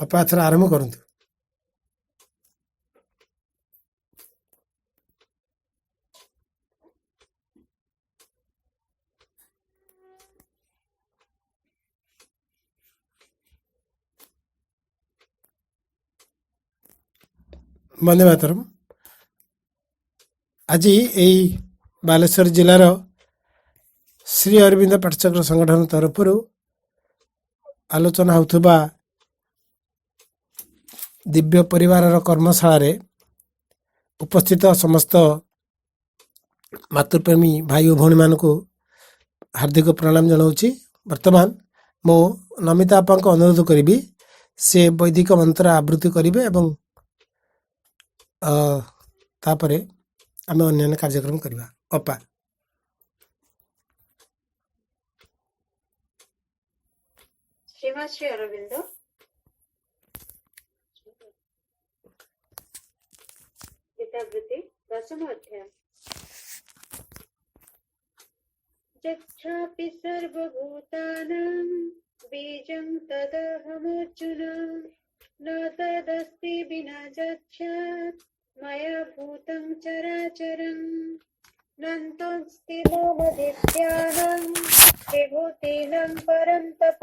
ଅପାଥର ଆରମ୍ଭ କରନ୍ତୁ। ବନ୍ଦେ ମାତରମ୍। ଆଜି ଏଇ ବାଲେଶ୍ୱର ଜିଲ୍ଲାର ଶ୍ରୀ ଅରବିନ୍ଦ ପାଠଚକ୍ର ସଂଗଠନ ତରଫରୁ ଆଲୋଚନା ହେଉଥିବା ଦିବ୍ୟ ପରିବାରର କର୍ମଶାଳାରେ ଉପସ୍ଥିତ ସମସ୍ତ ମାତୃପ୍ରେମୀ ଭାଇ ଓ ଭଉଣୀମାନଙ୍କୁ ହାର୍ଦ୍ଦିକ ପ୍ରଣାମ ଜଣାଉଛି। ବର୍ତ୍ତମାନ ମୁଁ ନମିତା ଆପାଙ୍କୁ ଅନୁରୋଧ କରିବି ସେ ବୈଦିକ ମନ୍ତ୍ର ଆବୃତ୍ତି କରିବେ ଏବଂ ତାପରେ ଆମେ ଅନ୍ୟାନ୍ୟ କାର୍ଯ୍ୟକ୍ରମ କରିବା। ଅପା। ଶ୍ରୀମତ୍ ଶ୍ରୀ ଅରବିନ୍ଦ ଗୀତାବୃତ୍ତି ଦଶମ ଅଧ୍ୟାୟ। ଯଚ୍ଛାପି ସର୍ବଭୂତାନାଂ ବୀଜଂ ତଦହମର୍ଜୁନ ন তদস্তি বিনা যচ্ছাৎ ময়া ভূতং চরাচরং নন্তস্তি মমদিত্যানাং বিভূতিনাং পরন্তপ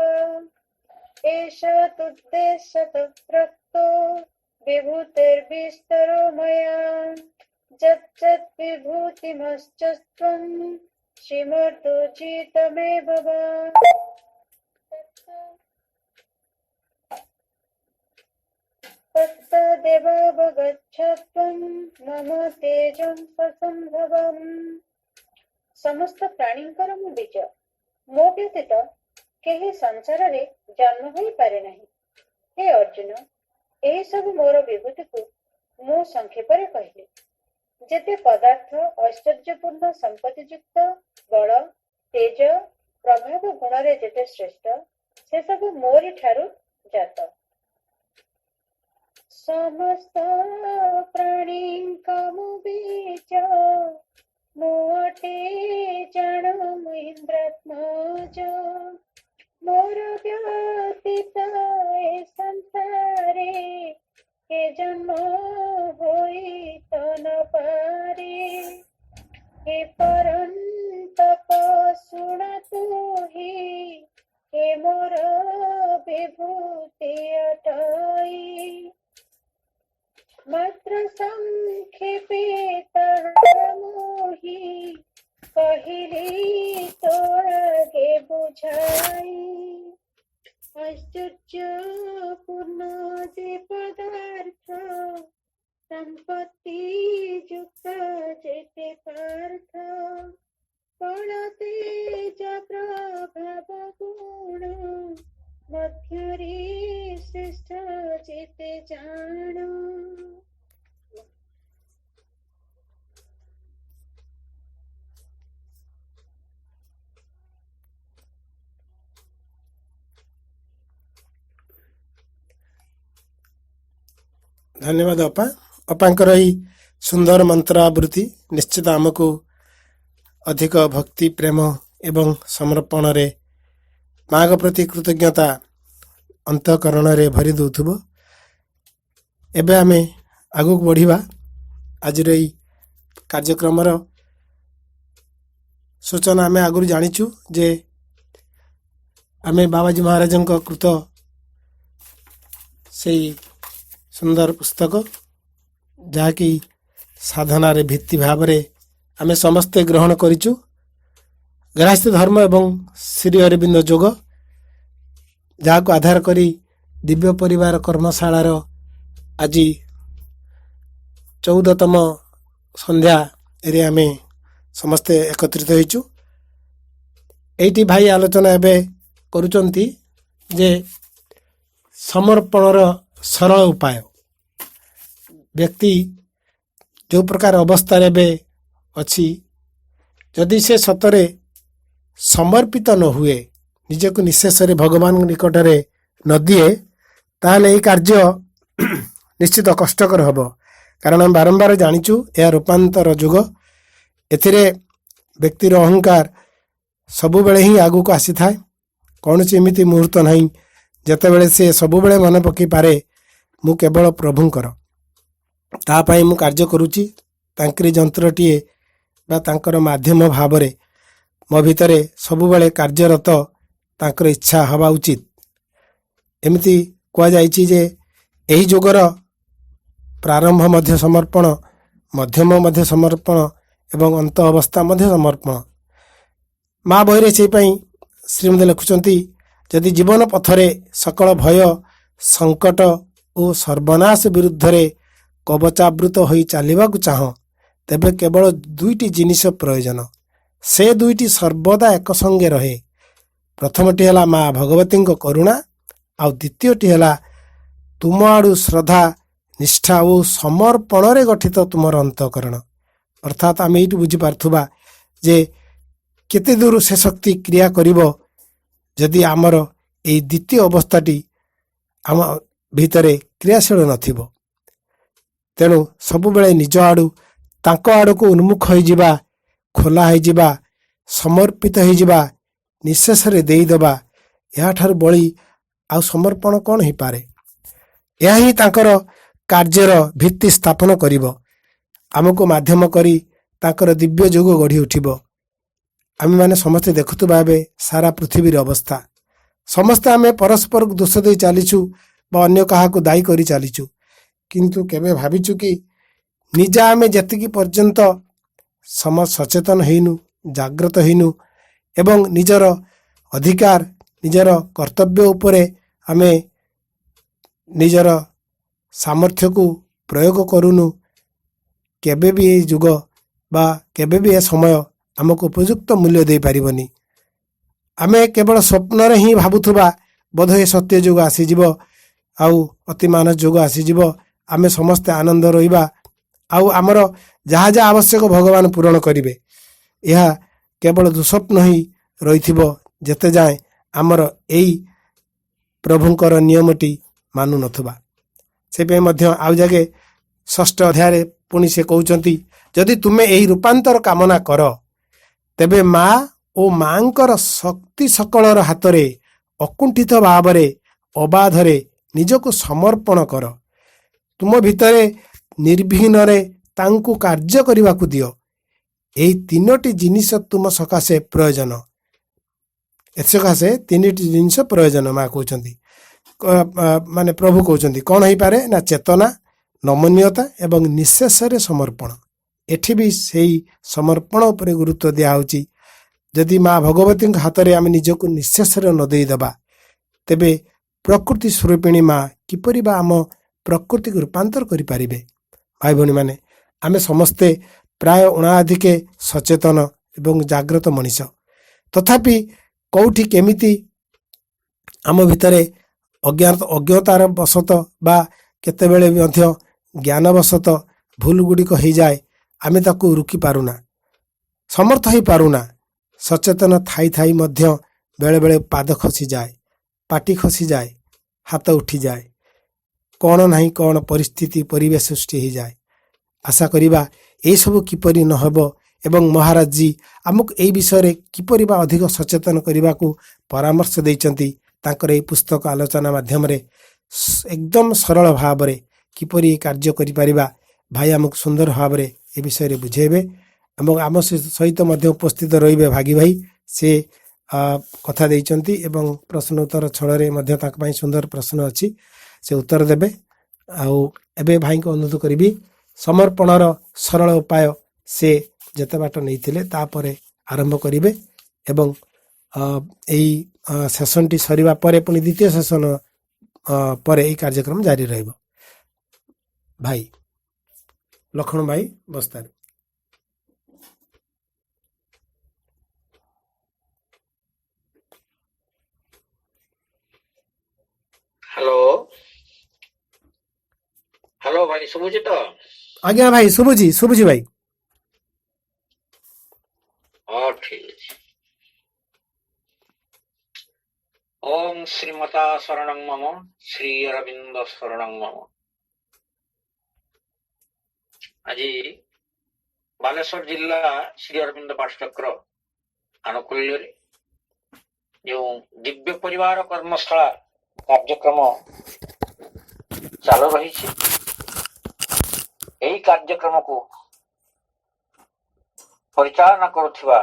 এষ তুদ্দেশ্যতঃ প্রক্তো বিভূতির্বিস্তরো ময়া যচ্ছৎ বিভূতিমশ্চত্বং শ্রীমর্তুচিতমেব বা তত্তদেবাবগচ্ছত্বং মম তেজং সসম্ভবମ୍। ସମସ୍ତ ପ୍ରାଣୀଙ୍କର ମୁଁ ବୀଜ, ମୋ ବ୍ୟତୀତ କେହି ସଂସାରରେ ଜନ୍ମ ହୋଇପାରେ ନାହିଁ। ହେ ଅର୍ଜୁନ, ଏହି ସବୁ ମୋର ବିଭୂତିକୁ ମୁଁ ସଂକ୍ଷେପରେ କହିଲି। ଯେତେ ପଦାର୍ଥ ଐଶ୍ୱର୍ଯ୍ୟପୂର୍ଣ୍ଣ ସମ୍ପତ୍ତିଯୁକ୍ତ ବଳ ତେଜ ପ୍ରଭାବ ଗୁଣରେ ଯେତେ ଶ୍ରେଷ୍ଠ ସେସବୁ ମୋରି ଠାରୁ ଜାତ। ସମସ୍ତ ପ୍ରାଣୀଙ୍କ ମୁଁ ବୀଜ, ମୁଁ ଅଟେ ଜାଣ ମୁଁ ଇନ୍ଦ୍ରାତ୍ମଜ। ମୋର ବ୍ୟତୀତ ଏ ସଂସାରେ କେ ଜନ୍ମ ହୋଇ ତ ନ ପାରେ। ହେ ପରନ୍ତପ ଶୁଣ ତୁହି, ହେ ମୋର ବିଭୂତି ଅଟଇ। ମାତ୍ର ସଂକ୍ଷେପେ ତାହା ମୋହି କହିଲି ତୋ ଆଗେ ବୁଝାଇ। ଐଶ୍ୱର୍ଯ୍ୟପୂର୍ଣ୍ଣ ଯେ ପଦାର୍ଥ ସମ୍ପତ୍ତି ଯୁକ୍ତ ଯେତେ ପାର୍ଥ ବଳ ତେଜ ପ୍ରଭାବ ଗୁଣ ମଧ୍ୟରେ ଶ୍ରେଷ୍ଠ ଯେତେ ଜାଣ। ଧନ୍ୟବାଦ ଅପା। ଅପାଙ୍କର ଏହି ସୁନ୍ଦର ମନ୍ତ୍ର ଆବୃତ୍ତି ନିଶ୍ଚିତ ଆମକୁ ଅଧିକ ଭକ୍ତି ପ୍ରେମ ଏବଂ ସମର୍ପଣରେ ମାଙ୍କ ପ୍ରତି କୃତଜ୍ଞତା ଅନ୍ତଃକରଣରେ ଭରି ଦେଉଥିବ। ଏବେ ଆମେ ଆଗକୁ ବଢ଼ିବା। ଆଜିର ଏହି କାର୍ଯ୍ୟକ୍ରମର ସୂଚନା ଆମେ ଆଗରୁ ଜାଣିଛୁ ଯେ ଆମେ ବାବାଜୀ ମହାରାଜଙ୍କ କୃତ ସେଇ ସୁନ୍ଦର ପୁସ୍ତକ ଯାହାକି ସାଧନାରେ ଭିତ୍ତି ଭାବରେ ଆମେ ସମସ୍ତେ ଗ୍ରହଣ କରିଛୁ। ଗ୍ରାହସ୍ଥ୍ୟ ଧର୍ମ ଏବଂ ଶ୍ରୀ ଅରବିନ୍ଦ ଯୋଗ ଯାହାକୁ ଆଧାର କରି ଦିବ୍ୟ ପରିବାର କର୍ମଶାଳାର ଆଜି 14ତମ ସନ୍ଧ୍ୟାରେ ଆମେ ସମସ୍ତେ ଏକତ୍ରିତ ହୋଇଛୁ। ଏଇଠି ଭାଇ ଆଲୋଚନା ଏବେ କରୁଛନ୍ତି ଯେ ସମର୍ପଣର ସରଳ ଉପାୟ। ବ୍ୟକ୍ତି ଯେଉଁ ପ୍ରକାର ଅବସ୍ଥାରେ ଏବେ ଅଛି, ଯଦି ସେ ସତରେ ସମର୍ପିତ ନ ହୁଏ, ନିଜକୁ ନିଃଶେଷରେ ଭଗବାନଙ୍କ ନିକଟରେ ନ ଦିଏ, ତାହେଲେ ଏହି କାର୍ଯ୍ୟ ନିଶ୍ଚିତ କଷ୍ଟକର ହେବ। କାରଣ ଆମେ ବାରମ୍ବାର ଜାଣିଛୁ ଏହା ରୂପାନ୍ତର ଯୁଗ। ଏଥିରେ ବ୍ୟକ୍ତିର ଅହଙ୍କାର ସବୁବେଳେ ହିଁ ଆଗକୁ ଆସିଥାଏ। କୌଣସି ଏମିତି ମୁହୂର୍ତ୍ତ ନାହିଁ ଯେତେବେଳେ ସେ ସବୁବେଳେ ମନେ ପକାଇ ପାରେ ମୁଁ କେବଳ ପ୍ରଭୁଙ୍କର, ତା ପାଇଁ ମୁଁ କାର୍ଯ୍ୟ କରୁଛି। ତାଙ୍କରି ଯନ୍ତ୍ରଟିଏ ବା ତାଙ୍କର ମାଧ୍ୟମ ଭାବରେ ମୋ ଭିତରେ ସବୁବେଳେ କାର୍ଯ୍ୟରତ ତାଙ୍କର ଇଚ୍ଛା ହେବା ଉଚିତ। ଏମିତି କୁହାଯାଇଛି ଯେ ଏହି ଯୁଗର ପ୍ରାରମ୍ଭ ମଧ୍ୟ ସମର୍ପଣ, ମଧ୍ୟମ ମଧ୍ୟ ସମର୍ପଣ ଏବଂ ଅନ୍ତ ଅବସ୍ଥା ମଧ୍ୟ ସମର୍ପଣ। ମା ବହିରେ ସେଇପାଇଁ ଶ୍ରୀମତୀ ଲେଖୁଛନ୍ତି, ଯଦି ଜୀବନ ପଥରେ ସକଳ ଭୟ, ସଙ୍କଟ ଓ ସର୍ବନାଶ ବିରୁଦ୍ଧରେ କବଚାବୃତ ହୋଇ ଚାଲିବାକୁ ଚାହଁ, ତେବେ କେବଳ ଦୁଇଟି ଜିନିଷ ପ୍ରୟୋଜନ। ସେ ଦୁଇଟି ସର୍ବଦା ଏକ ସଙ୍ଗେ ରହେ। ପ୍ରଥମଟି ହେଲା ମା ଭଗବତୀଙ୍କ କରୁଣା, ଆଉ ଦ୍ୱିତୀୟଟି ହେଲା ତୁମ ଆଡ଼ୁ ଶ୍ରଦ୍ଧା, ନିଷ୍ଠା ଓ ସମର୍ପଣରେ ଗଠିତ ତୁମର ଅନ୍ତଃକରଣ। ଅର୍ଥାତ୍ ଆମେ ଏଇଠୁ ବୁଝିପାରୁଥିବା ଯେ କେତେ ଦୂର ସେ ଶକ୍ତି କ୍ରିୟା କରିବ ଯଦି ଆମର ଏଇ ଦ୍ୱିତୀୟ ଅବସ୍ଥାଟି ଆମ ଭିତରେ କ୍ରିୟାଶୀଳ ନଥିବ। ତେଣୁ ସବୁବେଳେ ନିଜ ଆଡ଼ୁ ତାଙ୍କ ଆଡ଼କୁ ଉନ୍ମୁଖ ହୋଇଯିବା, ଖୋଲା ହୋଇଯିବା, ସମର୍ପିତ ହୋଇଯିବା, ନିଃଶେଷରେ ଦେଇଦେବା, ଏହାଠାରୁ ବଳି ଆଉ ସମର୍ପଣ କ'ଣ ହୋଇପାରେ? ଏହା ହିଁ ତାଙ୍କର କାର୍ଯ୍ୟର ଭିତ୍ତି ସ୍ଥାପନ କରିବ। ଆମକୁ ମାଧ୍ୟମ କରି ତାଙ୍କର ଦିବ୍ୟ ଯୁଗ ଗଢ଼ି ଉଠିବ। ଆମେମାନେ ସମସ୍ତେ ଦେଖୁଥିବା ଏବେ ସାରା ପୃଥିବୀର ଅବସ୍ଥା। ସମସ୍ତେ ଆମେ ପରସ୍ପରକୁ ଦୋଷ ଦେଇ ଚାଲିଛୁ ବା ଅନ୍ୟ କାହାକୁ ଦାୟୀ କରି ଚାଲିଛୁ, କିନ୍ତୁ କେବେ ଭାବିଛୁ କି ନିଜେ ଆମେ ଯେତିକି ପର୍ଯ୍ୟନ୍ତ ସଚେତନ ହେଇନୁ, ଜାଗ୍ରତ ହେଇନୁ ଏବଂ ନିଜର ଅଧିକାର, ନିଜର କର୍ତ୍ତବ୍ୟ ଉପରେ ଆମେ ନିଜର ସାମର୍ଥ୍ୟକୁ ପ୍ରୟୋଗ କରୁନୁ, କେବେ ବି ଏ ଯୁଗ ବା କେବେ ବି ଏ ସମୟ ଆମକୁ ଉପଯୁକ୍ତ ମୂଲ୍ୟ ଦେଇପାରିବନି। ଆମେ କେବଳ ସ୍ୱପ୍ନରେ ହିଁ ଭାବୁଥିବା ବୋଧହୁଏ ସତ୍ୟ ଯୁଗ ଆସିଯିବ, ଆଉ ଅତିମାନ ଯୁଗ ଆସିଯିବ, ଆମେ ସମସ୍ତେ ଆନନ୍ଦ ରହିବା, ଆଉ ଆମର ଯାହା ଯାହା ଆବଶ୍ୟକ ଭଗବାନ ପୂରଣ କରିବେ। ଏହା କେବଳ ଦୁଃସ୍ୱପ୍ନ ହିଁ ରହିଥିବ ଯେତେ ଯାଏଁ ଆମର ଏଇ ପ୍ରଭୁଙ୍କର ନିୟମଟି ମାନୁନଥିବା। ସେପାଇଁ ମଧ୍ୟ ଆଉ ଜାଗେ 6ଠ ଅଧ୍ୟାୟରେ ପୁଣି ସେ କହୁଛନ୍ତି, ଯଦି ତୁମେ ଏହି ରୂପାନ୍ତର କାମନା କର, ତେବେ ମା ଓ ମାଙ୍କର ଶକ୍ତି ସକଳର ହାତରେ ଅକୁଣ୍ଠିତ ଭାବରେ ଅବାଧରେ ନିଜକୁ ସମର୍ପଣ କର। ତୁମ ଭିତରେ ନିର୍ବିଘ୍ନରେ ତାଙ୍କୁ କାର୍ଯ୍ୟ କରିବାକୁ ଦିଅ। ଏହି 3ଟି ଜିନିଷ ତୁମ ସକାଶେ ପ୍ରୟୋଜନ। ଏସକାଶେ 3ଟି ଜିନିଷ ପ୍ରୟୋଜନ ମା କହୁଛନ୍ତି, ମାନେ ପ୍ରଭୁ କହୁଛନ୍ତି। କ'ଣ ହେଇପାରେ ନା ଚେତନା, ନମନୀୟତା ଏବଂ ନିଃଶେଷରେ ସମର୍ପଣ। ଏଠି ବି ସେଇ ସମର୍ପଣ ଉପରେ ଗୁରୁତ୍ୱ ଦିଆହେଉଛି। ଯଦି ମା ଭଗବତୀଙ୍କ ହାତରେ ଆମେ ନିଜକୁ ନିଃଶେଷରେ ନ ଦେଇଦେବା, ତେବେ ପ୍ରକୃତି ସ୍ୱରୂପିଣୀ ମା କିପରି ବା ଆମ ପ୍ରକୃତିକୁ ରୂପାନ୍ତର କରିପାରିବେ? ଭାଇ ଭଉଣୀମାନେ, ଆମେ ସମସ୍ତେ ପ୍ରାୟ ଅଣାଧିକେ ସଚେତନ ଏବଂ ଜାଗ୍ରତ ମଣିଷ। ତଥାପି କେଉଁଠି କେମିତି ଆମ ଭିତରେ ଅଜ୍ଞତାର ବଶତଃ ବା କେତେବେଳେ ମଧ୍ୟ ଜ୍ଞାନବଶତଃ ଭୁଲ ଗୁଡ଼ିକ ହେଇଯାଏ। ଆମେ ତାକୁ ରୋକି ପାରୁନା, ସମର୍ଥ ହେଇପାରୁନା। ସଚେତନ ଥାଇ ଥାଇ ମଧ୍ୟ ବେଳେବେଳେ ପାଦ ଖସିଯାଏ, ପାଟି ଖସିଯାଏ, ହାତ ଉଠିଯାଏ, କ'ଣ ନାହିଁ କ'ଣ ପରିସ୍ଥିତି ପରିବେଶ ସୃଷ୍ଟି ହେଇଯାଏ। ଆଶା କରିବା ଏଇସବୁ କିପରି ନ ହେବ ଏବଂ ମହାରାଜ ଜୀ ଆମକୁ ଏହି ବିଷୟରେ କିପରି ବା ଅଧିକ ସଚେତନ କରିବାକୁ ପରାମର୍ଶ ଦେଇଛନ୍ତି ତାଙ୍କର ଏହି ପୁସ୍ତକ ଆଲୋଚନା ମାଧ୍ୟମରେ। ଏକଦମ ସରଳ ଭାବରେ କିପରି କାର୍ଯ୍ୟ କରିପାରିବା, ଭାଇ ଆମକୁ ସୁନ୍ଦର ଭାବରେ ଏ ବିଷୟରେ ବୁଝେଇବେ ଏବଂ ଆମ ସହିତ ମଧ୍ୟ ଉପସ୍ଥିତ ରହିବେ ଭାଗୀ ଭାଇ। ସେ କଥା ଦେଇଛନ୍ତି ଏବଂ ପ୍ରଶ୍ନ ଉତ୍ତର ଛଳରେ ମଧ୍ୟ ତାଙ୍କ ପାଇଁ ସୁନ୍ଦର ପ୍ରଶ୍ନ ଅଛି, ସେ ଉତ୍ତର ଦେବେ। ଆଉ ଏବେ ଭାଇଙ୍କୁ ଅନୁରୋଧ କରିବି, ସମର୍ପଣର ସରଳ ଉପାୟ ସେ ଯେତେ ବାଟ ନେଇଥିଲେ ତାପରେ ଆରମ୍ଭ କରିବେ ଏବଂ ଏହି ସେସନଟି ସରିବା ପରେ ପୁଣି ଦ୍ୱିତୀୟ ସେସନ ପରେ ଏହି କାର୍ଯ୍ୟକ୍ରମ ଜାରି ରହିବ। ଭାଇ ଲକ୍ଷ୍ମଣ ଭାଇ ବସ୍ତାରେ। ହ୍ୟାଲୋ ହ୍ୟାଲୋ ଭାଇ, ଶୁଭୁଛି ତ? ଆଜ୍ଞା ଭାଇ, ଶୁଭୁଛି ଭାଇ। ହଁ, ଠିକ ଅଛି। ଓಂ ଶ୍ରୀମତା ଶରଣଂ ମମ, ଶ୍ରୀ ଅରବିନ୍ଦ ଶରଣଂ ମମ। ଆଜି ବାଲେଶ୍ୱର ଜିଲ୍ଲା ଶ୍ରୀ ଅରବିନ୍ଦ ପାଠଚକ୍ର ଆନୁକୂଲ୍ୟରେ ଯେଉଁ ଦିବ୍ୟ ପରିବାର କର୍ମଶାଳା କାର୍ଯ୍ୟକ୍ରମ ଚାଲୁ ରହିଛି। ଏହି କାର୍ଯ୍ୟକ୍ରମକୁ ପରିଚାଳନା କରୁଥିବା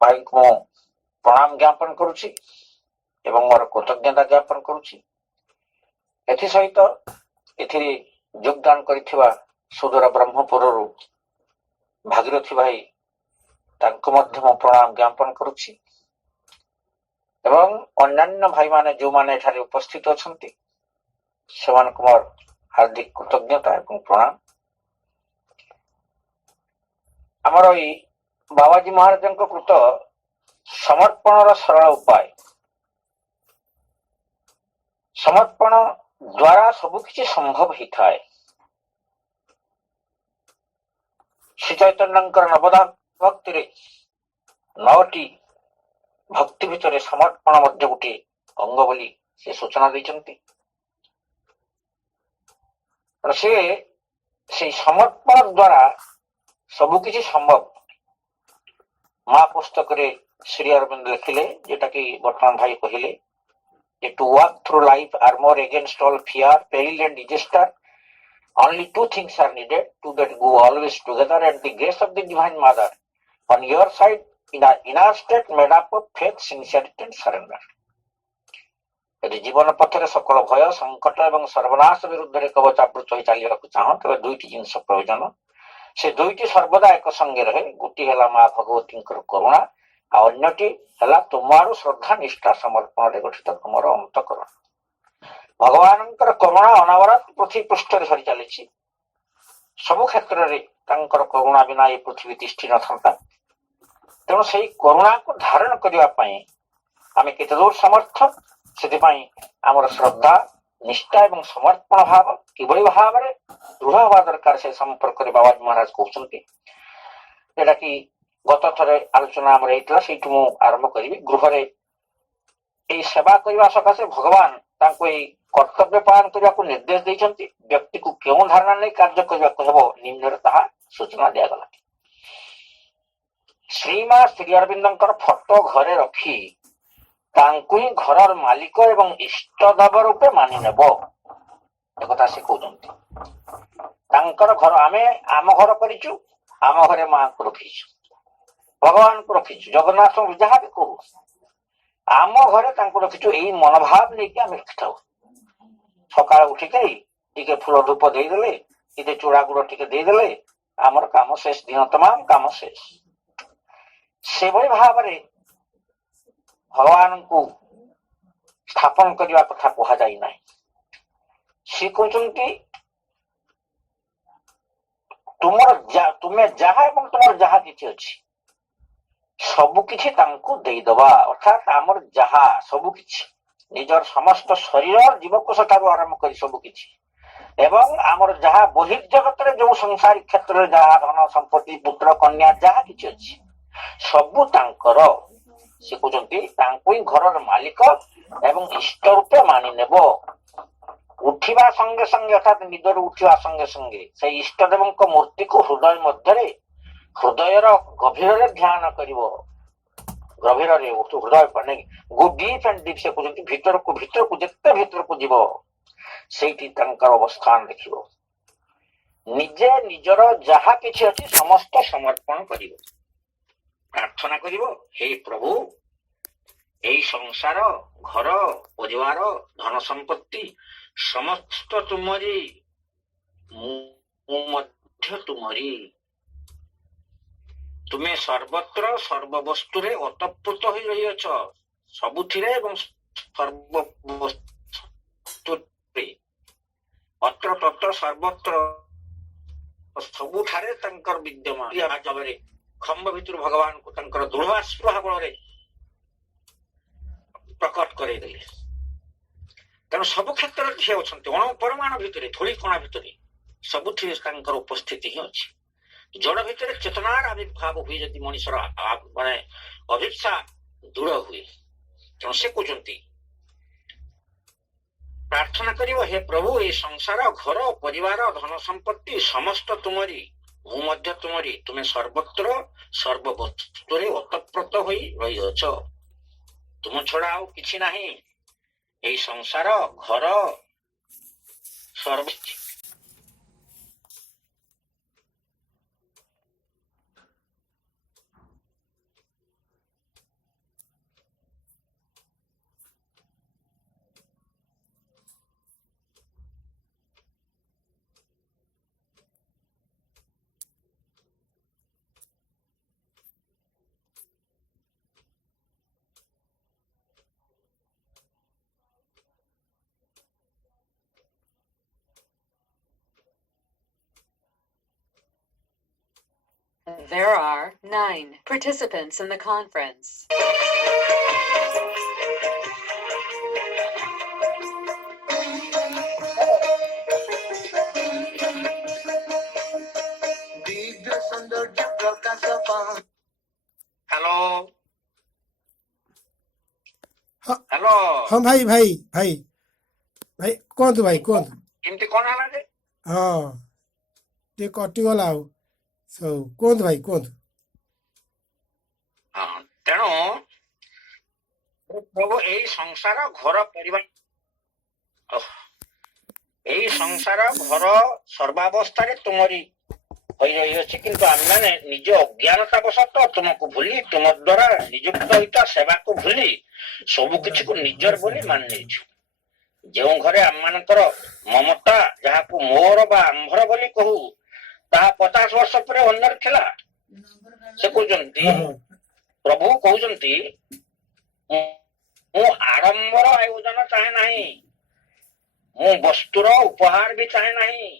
ଭାଇଙ୍କୁ ମୁଁ ପ୍ରଣାମ ଜ୍ଞାପନ କରୁଛି ଏବଂ ମୋର କୃତଜ୍ଞତା ଜ୍ଞାପନ କରୁଛି। ଏଥିସହିତ ଏଥିରେ ଯୋଗଦାନ କରିଥିବା ସୁଦୂର ବ୍ରହ୍ମପୁରରୁ ଭାଗୀରଥୀ ଭାଇ, ତାଙ୍କୁ ମଧ୍ୟ ମୁଁ ପ୍ରଣାମ ଜ୍ଞାପନ କରୁଛି ଏବଂ ଅନ୍ୟାନ୍ୟ ଭାଇମାନେ ଯେଉଁମାନେ ଏଠାରେ ଉପସ୍ଥିତ ଅଛନ୍ତି ସେମାନଙ୍କୁ ମୋର ହାର୍ଦ୍ଦିକ କୃତଜ୍ଞତା ଏବଂ ପ୍ରଣାମ। ଆମର ଏଇ ବାବାଜୀ ମହାରାଜଙ୍କ କୃତ ସମର୍ପଣର ସରଳ ଉପାୟ। ସମର୍ପଣ ଦ୍ୱାରା ସବୁ କିଛି ସମ୍ଭବ ହେଇଥାଏ। ଶ୍ରୀ ଚୈତନ୍ୟଙ୍କର ନବଦାନ ଭକ୍ତିରେ 9ଟି ଭକ୍ତି ଭିତରେ ସମର୍ପଣ ମଧ୍ୟ ଗୋଟିଏ ଅଙ୍ଗ ବୋଲି ସେ ସୂଚନା ଦେଇଛନ୍ତି। ସେ ସେଇ ସମର୍ପଣ ଦ୍ୱାରା ସବୁ କିଛି ସମ୍ଭବ। ମା ପୁସ୍ତକରେ ଶ୍ରୀ ଅରବିନ୍ଦ ଲେଖିଲେ, ଯୋଉଟା କି ବର୍ତ୍ତମାନ ଭାଇ କହିଲେ, ଯେ to walk through life armour against all fear, peril and disaster, only two things are needed, two that go always together, and the grace of the Divine Mother on your side in an inner state made up of faith, sincerity and surrender. ଯଦି ଜୀବନ ପଥରେ ସକଳ ଭୟ, ସଙ୍କଟ ଏବଂ ସର୍ବନାଶ ବିରୁଦ୍ଧରେ କବଚାବୃତ ହୋଇ ଚାଲିବାକୁ ଚାହଁ, ତେବେ ଦୁଇଟି ଜିନିଷ ପ୍ରୟୋଜନ। ସେ ଦୁଇଟି ସର୍ବଦା ଏକ ସଙ୍ଗେ ରହେ। ଗୋଟିଏ ହେଲା ମା ଭଗବତୀଙ୍କର କରୁଣା, ଆଉ ଅନ୍ୟଟି ହେଲା ତୁମ ଆଡୁ ଶ୍ରଦ୍ଧା, ନିଷ୍ଠା, ସମର୍ପଣରେ ଗଠିତ ତୁମର ଅନ୍ତଃକରଣ। ଭଗବାନଙ୍କର କରୁଣା ଅନବରତ ପୃଥିବୀ ପୃଷ୍ଠରେ ସରି ଚାଲିଛି। ସବୁ କ୍ଷେତ୍ରରେ ତାଙ୍କର କରୁଣା ବିନା ଏ ପୃଥିବୀ ତିଷ୍ଠି ନଥାନ୍ତା। ତେଣୁ ସେଇ କରୁଣାକୁ ଧାରଣ କରିବା ପାଇଁ ଆମେ କେତେ ଦୂର ସମର୍ଥ, ସେଥିପାଇଁ ଆମର ଶ୍ରଦ୍ଧା, ନିଷ୍ଠା ଏବଂ ସମର୍ପଣ ଭାବ କିଭଳି ଭାବରେ ଦୃଢ ହେବା ଦରକାର ସେ ସମ୍ପର୍କରେ ବାବାଜୀ ମହାରାଜ କହୁଛନ୍ତି। ଯୋଉଟା କି ଗତ ଥରେ ଆଲୋଚନା ଆମର ହେଇଥିଲା, ସେଇଠୁ ମୁଁ ଆରମ୍ଭ କରିବି। ଗୃହରେ ଏଇ ସେବା କରିବା ସକାଶେ ଭଗବାନ ତାଙ୍କୁ ଏଇ କର୍ତ୍ତବ୍ୟ ପାଳନ କରିବାକୁ ନିର୍ଦ୍ଦେଶ ଦେଇଛନ୍ତି। ବ୍ୟକ୍ତିକୁ କେଉଁ ଧାରଣା ନେଇ କାର୍ଯ୍ୟ କରିବାକୁ ହେବ, ନିମ୍ନରେ ତାହା ସୂଚନା ଦିଆଗଲା। ଶ୍ରୀମା ଶ୍ରୀ ଅରବିନ୍ଦଙ୍କର ଫଟୋ ଘରେ ରଖି ତାଙ୍କୁ ହିଁ ଘରର ମାଲିକ ଏବଂ ଇଷ୍ଟ ଦେବ ରୂପେ ମାନି ନେବ, ଏକଥା ସେ କହୁଛନ୍ତି। ତାଙ୍କର ଘର, ଆମେ ଆମ ଘର କରିଛୁ, ଆମ ଘରେ ମାଙ୍କୁ ରଖିଛୁ, ଭଗବାନଙ୍କୁ ରଖିଛୁ, ଜଗନ୍ନାଥଙ୍କୁ ଯାହା ବି କରୁ ଆମ ଘରେ ତାଙ୍କୁ ରଖିଛୁ। ଏଇ ମନୋଭାବ ନେଇକି ଆମେ ରଖିଥାଉ। ସକାଳ ଉଠିକି ଟିକେ ଫୁଲ ଧୂପ ଦେଇଦେଲେ, ଟିକେ ଚୂଡା ଗୁଡ ଟିକେ ଦେଇଦେଲେ, ଆମର କାମ ଶେଷ, ଦିନ ତମାମ କାମ ଶେଷ। ସେଭଳି ଭାବରେ ଭଗବାନଙ୍କୁ ସ୍ଥାପନ କରିବା କଥା କୁହାଯାଇ ନାହିଁ। ସେ କହୁଛନ୍ତି ତୁମେ ଯାହା ଏବଂ ତୁମର ଯାହା କିଛି ଅଛି ସବୁ କିଛି ତାଙ୍କୁ ଦେଇଦବା। ଅର୍ଥାତ୍ ଆମର ଯାହା ସବୁ କିଛି, ନିଜର ସମସ୍ତ ଶରୀର, ଜୀବକୋଷ ଠାରୁ ଆରମ୍ଭ କରି ସବୁ କିଛି, ଏବଂ ଆମର ଯାହା ବହିର୍ଜଗତରେ ଯୋଉ ସଂସାରୀ କ୍ଷେତ୍ରରେ ଯାହା ଧନ ସମ୍ପତ୍ତି, ପୁତ୍ର କନ୍ୟା ଯାହା କିଛି ଅଛି ସବୁ ତାଙ୍କର। ସେ କହୁଛନ୍ତି ତାଙ୍କୁ ହିଁ ଘରର ମାଲିକ ଏବଂ ଇଷ୍ଟ ରୂପେ ମାନି ନେବ। ଉଠିବା ସଙ୍ଗେ ସଙ୍ଗେ, ଅର୍ଥାତ୍ ନିଦରୁ ଉଠିବା ସଙ୍ଗେ ସଙ୍ଗେ ସେଇ ଇଷ୍ଟ ଦେବଙ୍କ ମୂର୍ତ୍ତିକୁ ହୃଦୟ ମଧ୍ୟରେ, ହୃଦୟର ଗଭୀରରେ ଧ୍ୟାନ କରିବ। ଗଭୀରରେ ହୃଦୟ ଗो ଡିପ୍ ଆଣ୍ଡ ଡିପ୍, ସେ କହୁଛନ୍ତି ଭିତରକୁ ଭିତରକୁ, ଯେତେ ଭିତରକୁ ଯିବ ସେଇଠି ତାଙ୍କର ଅବସ୍ଥାନ ଦେଖିବ। ନିଜେ ନିଜର ଯାହା କିଛି ଅଛି ସମସ୍ତ ସମର୍ପଣ କରିବ। ପ୍ରାର୍ଥନା କରିବ, ହେ ପ୍ରଭୁ, ଏଇ ସଂସାର, ଘର ପରିବାର, ଧନ ସମ୍ପତ୍ତି ସମସ୍ତ ତୁମରି, ମୁଁ ମଧ୍ୟ ତୁମରି। ତୁମେ ସର୍ବତ୍ର ସର୍ବବସ୍ତୁରେ ଓତପ୍ରୋତ ହୋଇ ରହିଅଛ, ସବୁଥିରେ ଏବଂ ସର୍ବବସ୍ତୁରେ, ଅତ୍ର ତତ୍ର ସର୍ବତ୍ର ସବୁଠାରେ ତାଙ୍କର ବିଦ୍ୟମାନ। ଖମ୍ବ ଭିତରୁ ଭଗବାନଙ୍କୁ ତାଙ୍କର ଦୃଢ ବଳରେ ପ୍ରକଟ କରେଇଦେଲେ। ତେଣୁ ସବୁ କ୍ଷେତ୍ରରେ ସେ ଅଛନ୍ତି। ଅଣୁ ପରମାଣୁ ଭିତରେ, ଧୂଳି କଣା ଭିତରେ, ସବୁଥିରେ ତାଙ୍କର ଉପସ୍ଥିତି ହିଁ ଅଛି। ଜଳ ଭିତରେ ଚେତନାର ଆବିର୍ଭାବ ହୁଏ ଯଦି ମଣିଷର ଅଭିପ୍ସା ଦୃଢ ହୁଏ। ତେଣୁ ସେ କହୁଛନ୍ତି ପ୍ରାର୍ଥନା କରିବ, ହେ ପ୍ରଭୁ, ଏଇ ସଂସାର, ଘର ପରିବାର, ଧନ ସମ୍ପତ୍ତି ସମସ୍ତ ତୁମରି, ମୁଁ ମଧ୍ୟ ତୁମରି। ତୁମେ ସର୍ବତ୍ର ସର୍ବବସ୍ତୁରେ ଓତପ୍ରୋତ ହୋଇ ରହିଅଛ। तुम छड़ा आउ किछि नाही एई संसार घर सर्व There are 9 participants in the conference. Hello हाँ हेलो हाँ भाई भाई भाई भाई कुहतु भाई कुहतु केमती कोन हला जे हाँ टे कटिगला आउ सब कुहतु भाई कुहतु हाँ तेणु प्रभु एई संसार घर परिवार एई संसार घर सर्वावस्था तुमरी किंतु आम मैंने निज अज्ञानता बसत तुमको भूली तुम द्वारा निजुक्त होता सेवा को भूली सबु किछि को निजर बोली मान नेछु जो घरे आम मानकर ममता जहाँ को मोर बा आंभर बोली कहू ता 50 वर्ष पर अन्नर थिला से कहउजंती हाँ हाँ प्रभु कहउजंती मु आडंबर आयोजन चाहे नहीं मु वस्तुर उपहार भी चाहे नहीं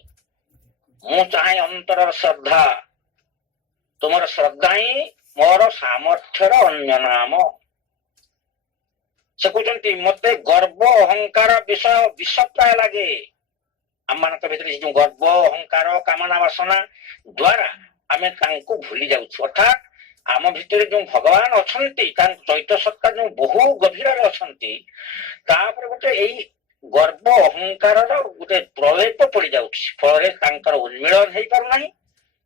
मु चाहे अंतर श्रद्धा तुमर श्रद्धा ही मोर सामर्थ्यर अन्य नाम से कहते मते गर्व अहंकार विषय विष प्राय लगे आम मान भीतर जो गर्व अहंकार कामना वासना द्वारा आम भूली जाऊँ अर्थात आम भितर जो भगवान अच्छा चैत्य सत्ता जो बहु गभीर अच्छा गोटे यही गर्व अहंकार गोटे प्रलेप पड़ जाऊे फल उन्मीलन हो पार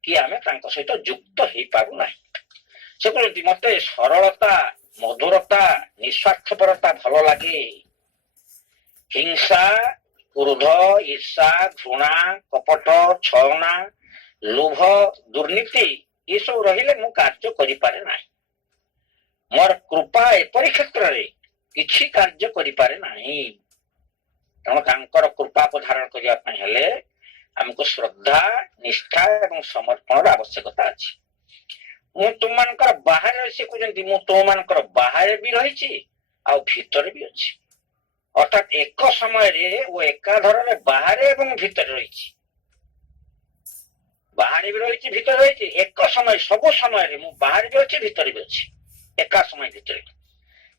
कि आम सहित युक्त हो पार से कहते मत सरलता मधुरता निस्वार्थपरता भल लगे हिंसा क्रोध ईर्षा घृणा कपट छलना लोभ दुर्नीति ये सब रहिले मु कार्य करि पारे नाही मोर कृपा एपरि क्षेत्र रे किछि कार्य करि पारे नाही तेणु तांकर कृपा को धारण करिया पई हेले हमको श्रद्धा निष्ठा एवं समर्पण आवश्यकता अछि मु तुमनकर बाहर से कहते मु तुमनकर बाहर भी रही आ भीतर भी अच्छी अर्थात एक समय रे वो एकाधर में बाहर एवं भीतर रही बाहर भी रही भीतर रही एक समय सब समय रे मु बाहर भी अच्छी भीतर भी अच्छी एका समय भीतर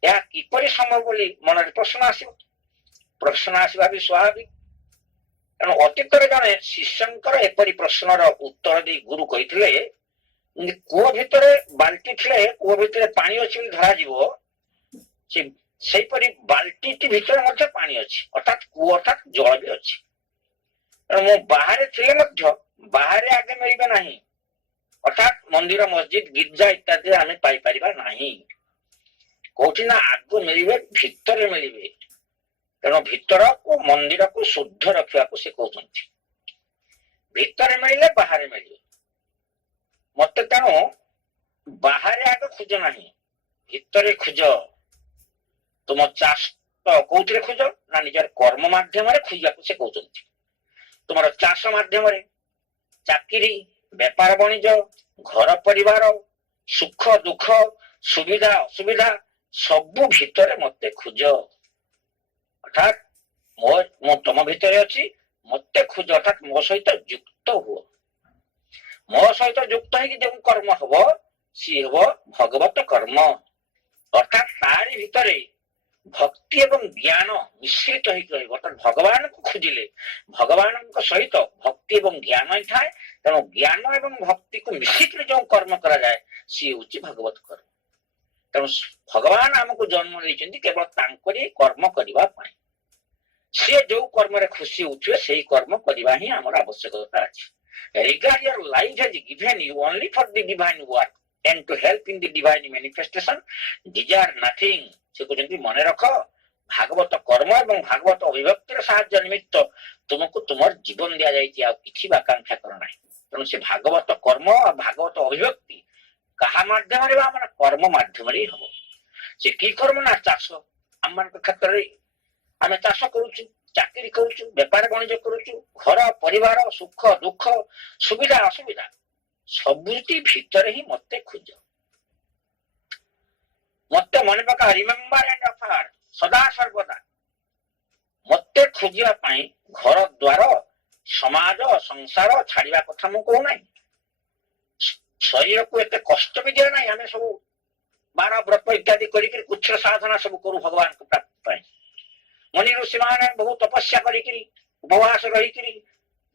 या किपरि समय बोली मन प्रश्न आसवा भी स्वाभाविक तेणु अतीत जड़े शिष्यंकर एपरी प्रश्नर उत्तर दे गुरु कही कूह भितर बाल्टी थे कूह भितर पानी अच्छी धरा सेपरी बाल्टी भितर मध्य पानी अच्छी अर्थात कूह अर्थात जल भी अच्छी मु बाहर थे बाहर आगे मिलबे नहीं अर्थात मंदिर मस्जिद गिरजा इत्यादि आम पाइपर नहीं कौटी ना आग मिलबे भितर मिलबे तेणु भितर को मंदिर को शुद्ध रखा से कहते भितर मिले बाहर मिले मत तेणु बाहर आग खोज ना भितर खोज तुम चाष कौन खोज ना निजर कर्म मध्यम खोजा से कहते तुम चाष मध्यम चाकरी व्यापार वाणिज्य घर परिवार सुख दुख सुविधा असुविधा सबू भितर मत खोज अर्थात मो तुम भितर अच्छी मत खोज अर्थात मो सहित युक्त हुआ मो सहित युक्त है जो कर्म हम सी हम भगवत कर्म अर्थात तारी भितर भक्ति एवं ज्ञान मिश्रित अर्थात भगवान को खोजिले भगवान सहित भक्ति एवं ज्ञान ही थाए तेणु ज्ञान एवं भक्ति को मिश्रित जो कर्म करा जाए सी हूँ भगवत कर्म तेणु भगवान आमको जन्म देते केवल तांकरी कर्म करने सी जो कर्म खुशी उठे से कर्म करवा ही आम आवश्यकता अच्छी regard your life has given you only for the divine work and to help in the divine manifestation desire nothing ସେ କହୁଛନ୍ତି ମନେ ରଖ ଭାଗବତ କର୍ମ ଏବଂ ଭାଗବତ ଅଭିଭକ୍ତିର ସାହାଯ୍ୟ ନିମିତ୍ତ ତୁମକୁ ତୁମର ଜୀବନ ଦିଆଯାଇଛି, ଆଉ କିଛି ବି ଆକାଂକ୍ଷା କର ନାହିଁ। ତେଣୁ ସେ ଭାଗବତ କର୍ମ ଆଉ ଭାଗବତ ଅଭିଭକ୍ତି କାହା ମାଧ୍ୟମରେ ବା ଆମର କର୍ମ ମାଧ୍ୟମରେ ହବ। ସେ କି କର୍ମ ନା ଚାଷ। ଆମମାନଙ୍କ କ୍ଷେତ୍ରରେ ଆମେ ଚାଷ କରୁଛୁ, ଚାକିରି କରୁଛୁ, ବେପାର ବାଣିଜ୍ୟ କରୁଛୁ, ଘର ପରିବାର ସୁଖ ଦୁଃଖ ସୁବିଧା ଅସୁବିଧା ସବୁଟି ଭିତରେ ହିଁ ମତେ ଖୋଜ, ମତେ ମନେ ପକା, ରିମେମ୍ବର ଆଣ୍ଡ ଅଫର, ସଦା ସର୍ବଦା ମତେ ଖୋଜିବା ପାଇଁ ଘର ଦ୍ୱାର ସମାଜ ସଂସାର ଛାଡିବା କଥା ମୁଁ କହୁନାହିଁ। ଶରୀରକୁ ଏତେ କଷ୍ଟ ବି ଦିଅ ନାହିଁ। ଆମେ ସବୁ ବାର ବ୍ରତ ଇତ୍ୟାଦି କରିକି କୁଚ୍ଛ ସାଧନା ସବୁ କରୁ ଭଗବାନଙ୍କ ପ୍ରାପ୍ତି ପାଇଁ। ମଣି ଋଷି ମାନେ ବହୁ ତପସ୍ୟା କରିକିରି ଉପବାସ ରହିକିରି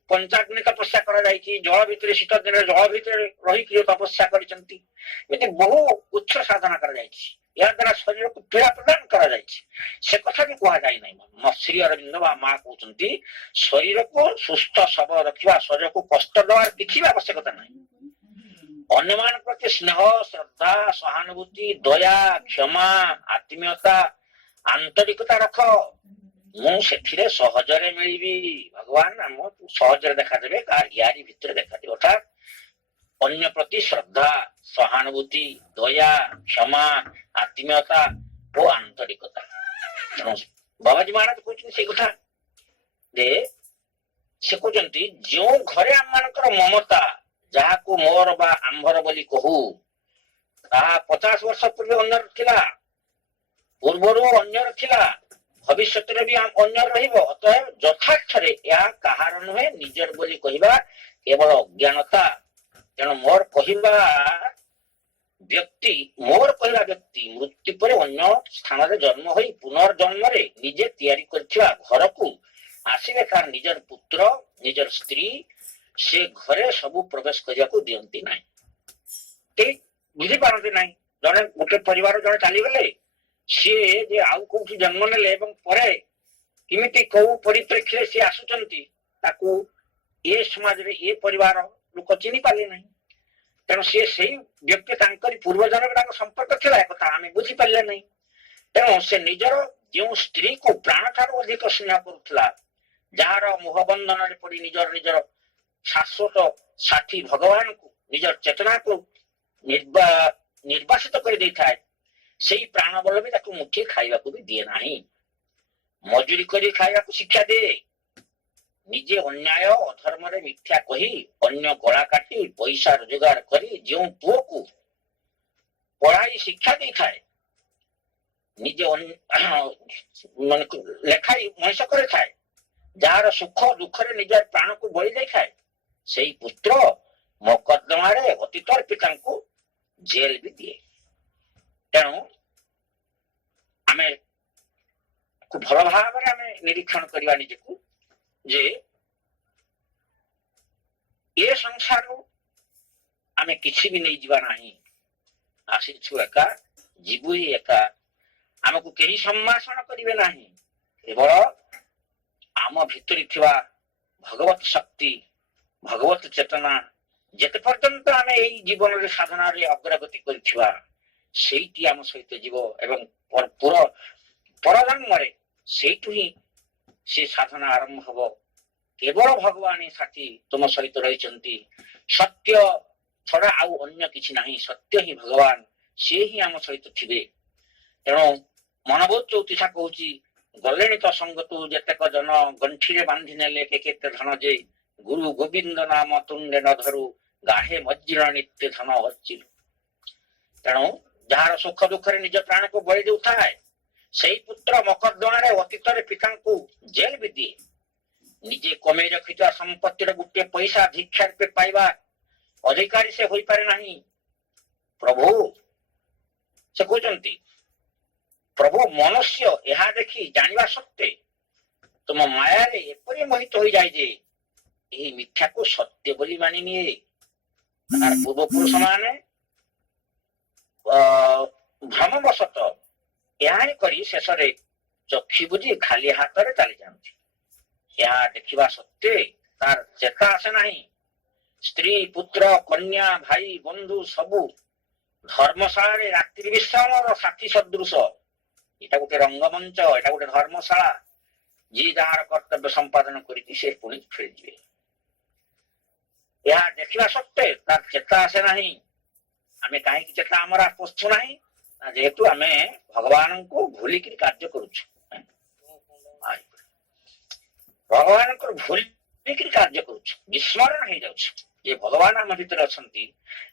ପଞ୍ଚାଗ୍ନି ତପସ୍ୟା କରାଯାଇଛି, ଜଳ ଭିତରେ ଶୀତ ଦିନରେ ଜଳ ଭିତରେ ରହିକିରି ତପସ୍ୟା କରିଛନ୍ତି। ଏମିତି ବହୁ ଉଚ୍ଚ ସାଧନା କରାଯାଇଛି। ଏହା ଦ୍ୱାରା ଶରୀରକୁ ପୀଡ଼ା ପ୍ରଦାନ କରାଯାଇଛି। ସେ କଥା ବି କୁହାଯାଇ ନାହିଁ। ଶ୍ରୀ ଅରବିନ୍ଦ ବା ମା କହୁଛନ୍ତି ଶରୀରକୁ ସୁସ୍ଥ ସବଳ ରଖିବା, ଶରୀରକୁ କଷ୍ଟ ଦେବାର କିଛି ବି ଆବଶ୍ୟକତା ନାହିଁ। ଅନ୍ୟମାନଙ୍କ ପ୍ରତି ସ୍ନେହ ଶ୍ରଦ୍ଧା ସହାନୁଭୂତି ଦୟା କ୍ଷମା ଆତ୍ମୀୟତା ଆନ୍ତରିକତା ରଖ, ମୁଁ ସେଥିରେ ସହଜରେ ମିଳିବି। ଭଗବାନ ଆମ ସହଜରେ ଦେଖାଦେବେ, କାହା ୟାରି ଭିତରେ ଦେଖାଦେବେ। ଅର୍ଥାତ୍ ଅନ୍ୟ ପ୍ରତି ଶ୍ରଦ୍ଧା ସହାନୁଭୂତି ଦୟା କ୍ଷମା ଆତ୍ମୀୟତା ଓ ଆନ୍ତରିକତା। ତେଣୁ ବାବାଜୀ ମହାରାଜ କହୁଛନ୍ତି ସେଇ କଥା ଯେ ସେ କହୁଛନ୍ତି ଯେଉଁ ଘରେ ଆମମାନଙ୍କର ମମତା ଯାହାକୁ ମୋର ବା ଆମ୍ଭର ବୋଲି କହୁ, ତାହା 50 ବର୍ଷ ପୂର୍ବେ ଅନ୍ୟର ଥିଲା, ପୂର୍ବରୁ ଅନ୍ୟର ଥିଲା, ଭବିଷ୍ୟତରେ ବି ଅନ୍ୟର ରହିବ। ଅତଏବ ଯଥାର୍ଥରେ ଏହା କାହାର ନୁହେଁ, ନିଜର ବୋଲି କହିବା କେବଳ ଅଜ୍ଞାନତା। ତେଣୁ ମୋର କହିବା ବ୍ୟକ୍ତି ମୃତ୍ୟୁ ପରେ ଅନ୍ୟ ସ୍ଥାନରେ ଜନ୍ମ ହୋଇ ପୁନର୍ଜନ୍ମରେ ନିଜେ ତିଆରି କରିଥିବା ଘରକୁ ଆସିବେ, କାରଣ ନିଜର ପୁତ୍ର ନିଜର ସ୍ତ୍ରୀ ସେ ଘରେ ସବୁ ପ୍ରବେଶ କରିବାକୁ ଦିଅନ୍ତି ନାହିଁ। କେହି ବୁଝିପାରନ୍ତି ନାହିଁ। ଜଣେ ଗୋଟେ ପରିବାର ଜଣେ ଚାଲିଗଲେ, ସିଏ ଯେ ଆଉ କୋଉଠି ଜନ୍ମ ନେଲେ ଏବଂ ପରେ କେମିତି କୋଉ ପରିପ୍ରେକ୍ଷୀରେ ସିଏ ଆସୁଛନ୍ତି ତାକୁ ଏ ସମାଜରେ ଏ ପରିବାର ଲୋକ ଚିହ୍ନି ପାରିଲେ ନାହିଁ। ତେଣୁ ସିଏ ସେଇ ବ୍ୟକ୍ତି ତାଙ୍କରି ପୂର୍ବଜନ୍ମରେ ତାଙ୍କ ସମ୍ପର୍କ ଥିଲା, ଏକଥା ଆମେ ବୁଝିପାରିଲେ ନାହିଁ। ତେଣୁ ସେ ନିଜର ଯେଉଁ ସ୍ତ୍ରୀକୁ ପ୍ରାଣ ଠାରୁ ଅଧିକ ସ୍ନେହ କରୁଥିଲା, ଯାହାର ମୋହବନ୍ଧନରେ ପଡି ନିଜର ଶାଶ୍ୱତ ସାଥୀ ଭଗବାନଙ୍କୁ ନିଜର ଚେତନାକୁ ନିର୍ବାସିତ କରି ଦେଇଥାଏ, ସେଇ ପ୍ରାଣ ବଳ ବି ତାକୁ ମୁଠିଏ ଖାଇବାକୁ ବି ଦିଏ ନାହିଁ। ମଜୁରୀ କରି ଖାଇବାକୁ ଶିକ୍ଷା ଦିଏ। ନିଜେ ଅନ୍ୟାୟ ଅଧର୍ମରେ ମିଥ୍ୟା କହି ଅନ୍ୟ ଗଳା କାଟି ପଇସା ରୋଜଗାର କରି ଯେଉଁ ପୁଅକୁ ପଢାଇ ଶିକ୍ଷା ଦେଇଥାଏ, ନିଜେ ଲେଖାଇ ମଣିଷ କରିଥାଏ, ଯାହାର ସୁଖ ଦୁଃଖରେ ନିଜର ପ୍ରାଣକୁ ବଳି ଦେଇଥାଏ, ସେଇ ପୁତ୍ର ମକଦ୍ଦମାରେ ଅତୀତର ପିତାଙ୍କୁ ଜେଲ ବି ଦିଏ। ତେଣୁ ଆମେ ଭଲ ଭାବରେ ଆମେ ନିରୀକ୍ଷଣ କରିବା ନିଜକୁ ଯେ ଏ ସଂସାରରୁ ଆମେ କିଛି ବି ନେଇଯିବା ନାହିଁ। ଆସିଛୁ ଏକା, ଯିବୁ ହିଁ ଏକା। ଆମକୁ କେହି ସମ୍ଭାଷଣ କରିବେ ନାହିଁ। କେବଳ ଆମ ଭିତରେ ଥିବା ଭଗବତ ଶକ୍ତି ଭଗବତ ଚେତନା ଯେତେ ପର୍ଯ୍ୟନ୍ତ ଆମେ ଏଇ ଜୀବନରେ ସାଧନାରେ ଅଗ୍ରଗତି କରିଥିବା ସେଇଟି ଆମ ସହିତ ଯିବ ଏବଂ ପରଜନ୍ମରେ ସେଇଠୁ ହିଁ ସେ ସାଧନା ଆରମ୍ଭ ହବ। କେବଳ ଭଗବାନ ସାଥୀ ତୁମ ସହିତ ରହିଛନ୍ତି। ସତ୍ୟ ଛଡା ଆଉ ଅନ୍ୟ କିଛି ନାହିଁ। ସତ୍ୟ ହିଁ ଭଗବାନ, ସେ ହିଁ ଆମ ସହିତ ଥିବେ। ତେଣୁ ମନବୋଧ ଚୌତିସା କହୁଛି, ଗଲେଣି ତ ସଙ୍ଗତୁ ଯେତେକ ଜନ, ଗଣ୍ଠିରେ ବାନ୍ଧି ନେଲେ କେତେ ଧନ ଯେ, ଗୁରୁ ଗୋବିନ୍ଦ ନାମ ତୁଣ୍ଡେ ନ ଧରୁ, ଗାଢେ ମଜ୍ଜିର ନିତ୍ୟ ଧନ ଅର୍ଚିଲୁ। ତେଣୁ ଯାହାର ସୁଖ ଦୁଃଖରେ ନିଜ ପ୍ରାଣକୁ ବଳି ଦେଉଥାଏ, ସେଇ ପୁତ୍ର ମକଦ୍ଦମାରେ ଅତୀତରେ ପିତାଙ୍କୁ ଜେଲ ବି ଦିଏ। ନିଜେ କମେଇ ରଖିଥିବା ସମ୍ପତ୍ତିର ଗୋଟିଏ ପଇସା ଭିକ୍ଷା ରୂପେ ପାଇବା ଅଧିକାରୀ ସେ ହୋଇପାରେ ନାହିଁ। ପ୍ରଭୁ ସେ କହୁଛନ୍ତି, ପ୍ରଭୁ ମନୁଷ୍ୟ ଏହା ଦେଖି ଜାଣିବା ସତ୍ତ୍ୱେ ତୁମ ମାୟାରେ ଏପରି ମୋହିତ ହୋଇଯାଏ ଯେ ଏହି ମିଥ୍ୟାକୁ ସତ୍ୟ ବୋଲି ମାନି ନିଏ। ତାର ପୂର୍ବପୁରୁଷ ମାନେ ଭ୍ରମବଶତଃ ଏହା ହିଁ କରି ଶେଷରେ ଚକ୍ଷୁ ବୁଝି ଖାଲି ହାତରେ ଚାଲିଯାଆନ୍ତି। ଏହା ଦେଖିବା ସତ୍ତ୍ୱେ ତାର ଚେତା ଆସେ ନାହିଁ। ସ୍ତ୍ରୀ ପୁତ୍ର କନ୍ୟା ଭାଇ ବନ୍ଧୁ ସବୁ ଧର୍ମଶାଳାରେ ରାତ୍ରି ବିଶ୍ରାମର ସାଥୀ ସଦୃଶ এটা গোটে ରଙ୍ଗମଞ୍ଚ, এটা গোটে ଧର୍ମଶାଳା, ଯିଏ ଯାହାର କର୍ତ୍ତବ୍ୟ ସମ୍ପାଦନ କରିକି ସେ ପୁଣି ଫେରିଯିବେ। ଏହା ଦେଖିବା ସତ୍ତ୍ୱେ ତାର ଚେତା ଆସେ ନାହିଁ। ଆମେ କାହିଁକି ଚେତା ଆମର ପୋଷୁ ନାହିଁ? ଯେହେତୁ ଆମେ ଭଗବାନଙ୍କୁ ଭୁଲିକିରି କାର୍ଯ୍ୟ କରୁଛୁ। ଭଗବାନଙ୍କର ଭୁଲିକିରି କାର୍ଯ୍ୟ କରୁଛୁ, ବିସ୍ମରଣ ହେଇଯାଉଛି ଯେ ଭଗବାନ ଆମ ଭିତରେ ଅଛନ୍ତି,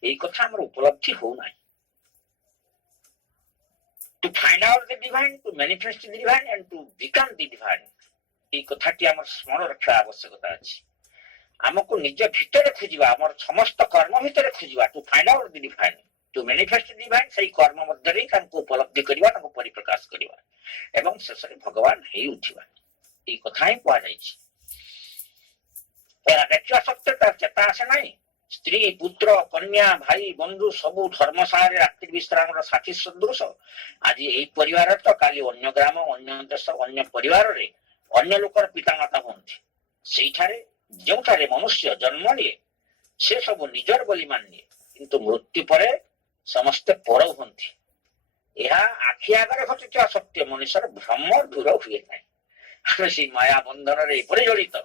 ଏଇ କଥା ଆମର ଉପଲବ୍ଧି ହଉନାହିଁ। To find out the divine, to manifest the divine and to become the divine, এই কথাটি আমার স্মରଣ ରଖିବା ଆବଶ୍ୟକତା ଅଛି। ଆମକୁ ନିଜ ଭିତରେ ଖୋଜିବା, ଆମର ସମସ୍ତ କର୍ମ ଭିତରେ ଖୋଜିବା, to find out the divine, to manifest the divine, ସେଇ କର୍ମ ମଧ୍ୟରେ ତାଙ୍କୁ ଉପଲବ୍ଧି କରିବା, ତାଙ୍କୁ ପରିପ୍ରକାଶ କରିବା ଏବଂ ଶେଷରେ ଭଗବାନ ହେଇ ଉଠିବା। এই କଥା ହିଁ କୁହାଯାଇଛି। ଏହା ଦେଖିବା ସତ୍ତ୍ୱେ ତାର ଚେତା ଆସେ ନାହିଁ। ସ୍ତ୍ରୀ, ପୁତ୍ର, କନ୍ୟା, ଭାଇ, ବନ୍ଧୁ ସବୁ ଧର୍ମଶାଳାରେ ରାତ୍ରି ବିଶ୍ରାମର ସାଥୀ ସଦୃଶ। ଆଜି ଏଇ ପରିବାର ତ କାଲି ଅନ୍ୟ ଗ୍ରାମ, ଅନ୍ୟ ଦେଶ, ଅନ୍ୟ ପରିବାରରେ ଅନ୍ୟ ଲୋକର ପିତାମାତା ହୁଅନ୍ତି। ସେଇଠାରେ ଯେଉଁଠାରେ ମନୁଷ୍ୟ ଜନ୍ମ ନିଏ ସେ ସବୁ ନିଜର ବୋଲି ମାନିନିଏ, କିନ୍ତୁ ମୃତ୍ୟୁ ପରେ ସମସ୍ତେ ପର ହୁଅନ୍ତି। ଏହା ଆଖି ଆଗରେ ଘଟୁଥିବା ସତ୍ୟ ମଣିଷର ଭ୍ରମ ଦୂର ହୁଏ ନାହିଁ। ଆମେ ସେଇ ମାୟା ବନ୍ଧନରେ ଏପରି ଜଡ଼ିତ,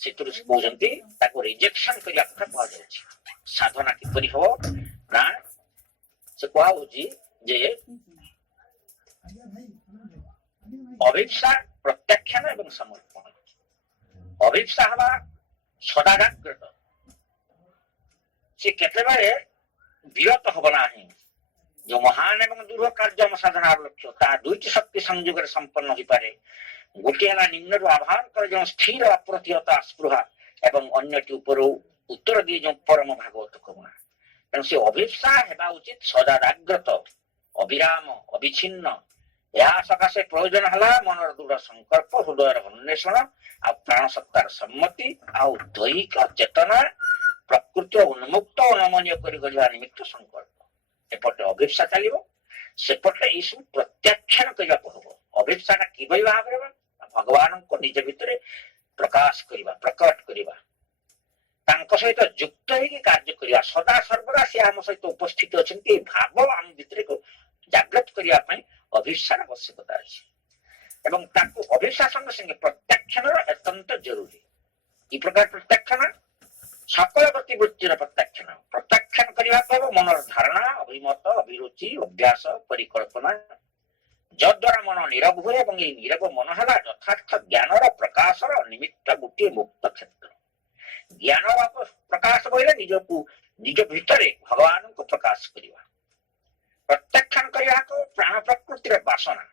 ସେଥିରୁ ସେ କହୁଛନ୍ତି ତାକୁ ରିଜେକ୍ସନ କରିବା କଥା କୁହାଯାଉଛି। ସାଧନା କିପରି ହବ ନା, ସେ କୁହାହଉଛି ଯେ ଅଭିପ୍ସା, ପ୍ରତ୍ୟାଖ୍ୟାନ ଏବଂ ସମର୍ପଣ। ଅଭିପ୍ସା ହେବା ସଦାଜାଗ୍ରତ, ସେ କେତେବେଳେ ବିରତ ହବ ନାହିଁ। ଯୋଉ ମହାନ ଏବଂ ଦୃଢ କାର୍ଯ୍ୟ ଆମ ସାଧନାର ଲକ୍ଷ୍ୟ, ତାହା ଦୁଇଟି ଶକ୍ତି ସଂଯୋଗରେ ସମ୍ପନ୍ନ ହୋଇପାରେ। ଗୋଟିଏ ହେଲା ନିମ୍ନରୁ ଆଭାନ୍ତର ଯେଉଁ ସ୍ଥିର ଅପ୍ରତିହତ ଆସ୍ପୃହା ଏବଂ ଅନ୍ୟଟି ଉପରୁ ଉତ୍ତର ଦିଏ ଯେଉଁ ପରମ ଭାଗବତ କରୁଣା। ତେଣୁ ସେ ଅଭିପ୍ସା ହେବା ଉଚିତ ସଦାଜାଗ୍ରତ, ଅବିରାମ, ଅବିଚ୍ଛିନ୍ନ। ଏହା ସକାଶେ ପ୍ରୟୋଜନ ହେଲା ମନର ଦୃଢ ସଂକଳ୍ପ, ହୃଦୟର ଅନ୍ୱେଷଣ, ଆଉ ପ୍ରାଣ ସତ୍ତାର ସମ୍ମତି, ଆଉ ଦୈହିକ ଚେତନା ପ୍ରକୃତିର ଉନ୍ମୁକ୍ତ ଅନମନୀୟ କରି କରିବା ନିମିତ୍ତ ସଂକଳ୍ପ। ଏପଟେ ଅଭିପ୍ସା ଚାଲିବ, ସେପଟେ ଏଇସବୁ ପ୍ରତ୍ୟାଖ୍ୟାନ କରିବାକୁ ହବ। ଅଭିପ୍ସାଟା କିଭଳି ଭାବରେ ଭଗବାନଙ୍କୁ ନିଜ ଭିତରେ ପ୍ରକାଶ କରିବା, ପ୍ରକଟ କରିବା, ତାଙ୍କ ସହିତ ଯୁକ୍ତ ହେଇକି କାର୍ଯ୍ୟ କରିବା। ସଦା ସର୍ବଦା ସେ ଆମ ସହିତ ଉପସ୍ଥିତ ଅଛନ୍ତି, ଏ ଭାବ ଆମ ଭିତରେ ଜାଗ୍ରତ କରିବା ପାଇଁ ଅଭିପ୍ସାର ଆବଶ୍ୟକତା ଅଛି। ଏବଂ ତାକୁ ଅଭିପ୍ସା ସଙ୍ଗେ ସଙ୍ଗେ ପ୍ରତ୍ୟାଖ୍ୟାନର ଏକାନ୍ତ ଜରୁରୀ। এই প্রকার প্রত্যাখ্যান সকল গতিবৃত্তির প্রত্যাখ্যান। প্রত্যাখ্যান କରିବାକୁ ହେବ ମନର ଧାରଣା, ଅଭିମତ, ଅଭିରୁଚି, ଅଭ୍ୟାସ, ପରିକଳ୍ପନା, ଯଦ୍ୱାରା ମନ ନୀରବ ହୁଏ ଏବଂ ଏହି ନୀରବ ମନ ହେଲା ଯଥାର୍ଥ ଜ୍ଞାନର ପ୍ରକାଶର ନିମିତ୍ତ ଗୋଟିଏ ମୁକ୍ତ କ୍ଷେତ୍ର। ଜ୍ଞାନର ପ୍ରକାଶ କହିଲେ ନିଜକୁ ନିଜ ଭିତରେ ଭଗବାନଙ୍କୁ ପ୍ରକାଶ କରିବା। ପ୍ରତ୍ୟାଖ୍ୟାନ କରିବାକୁ ପ୍ରାଣ ପ୍ରକୃତିର ବାସନା,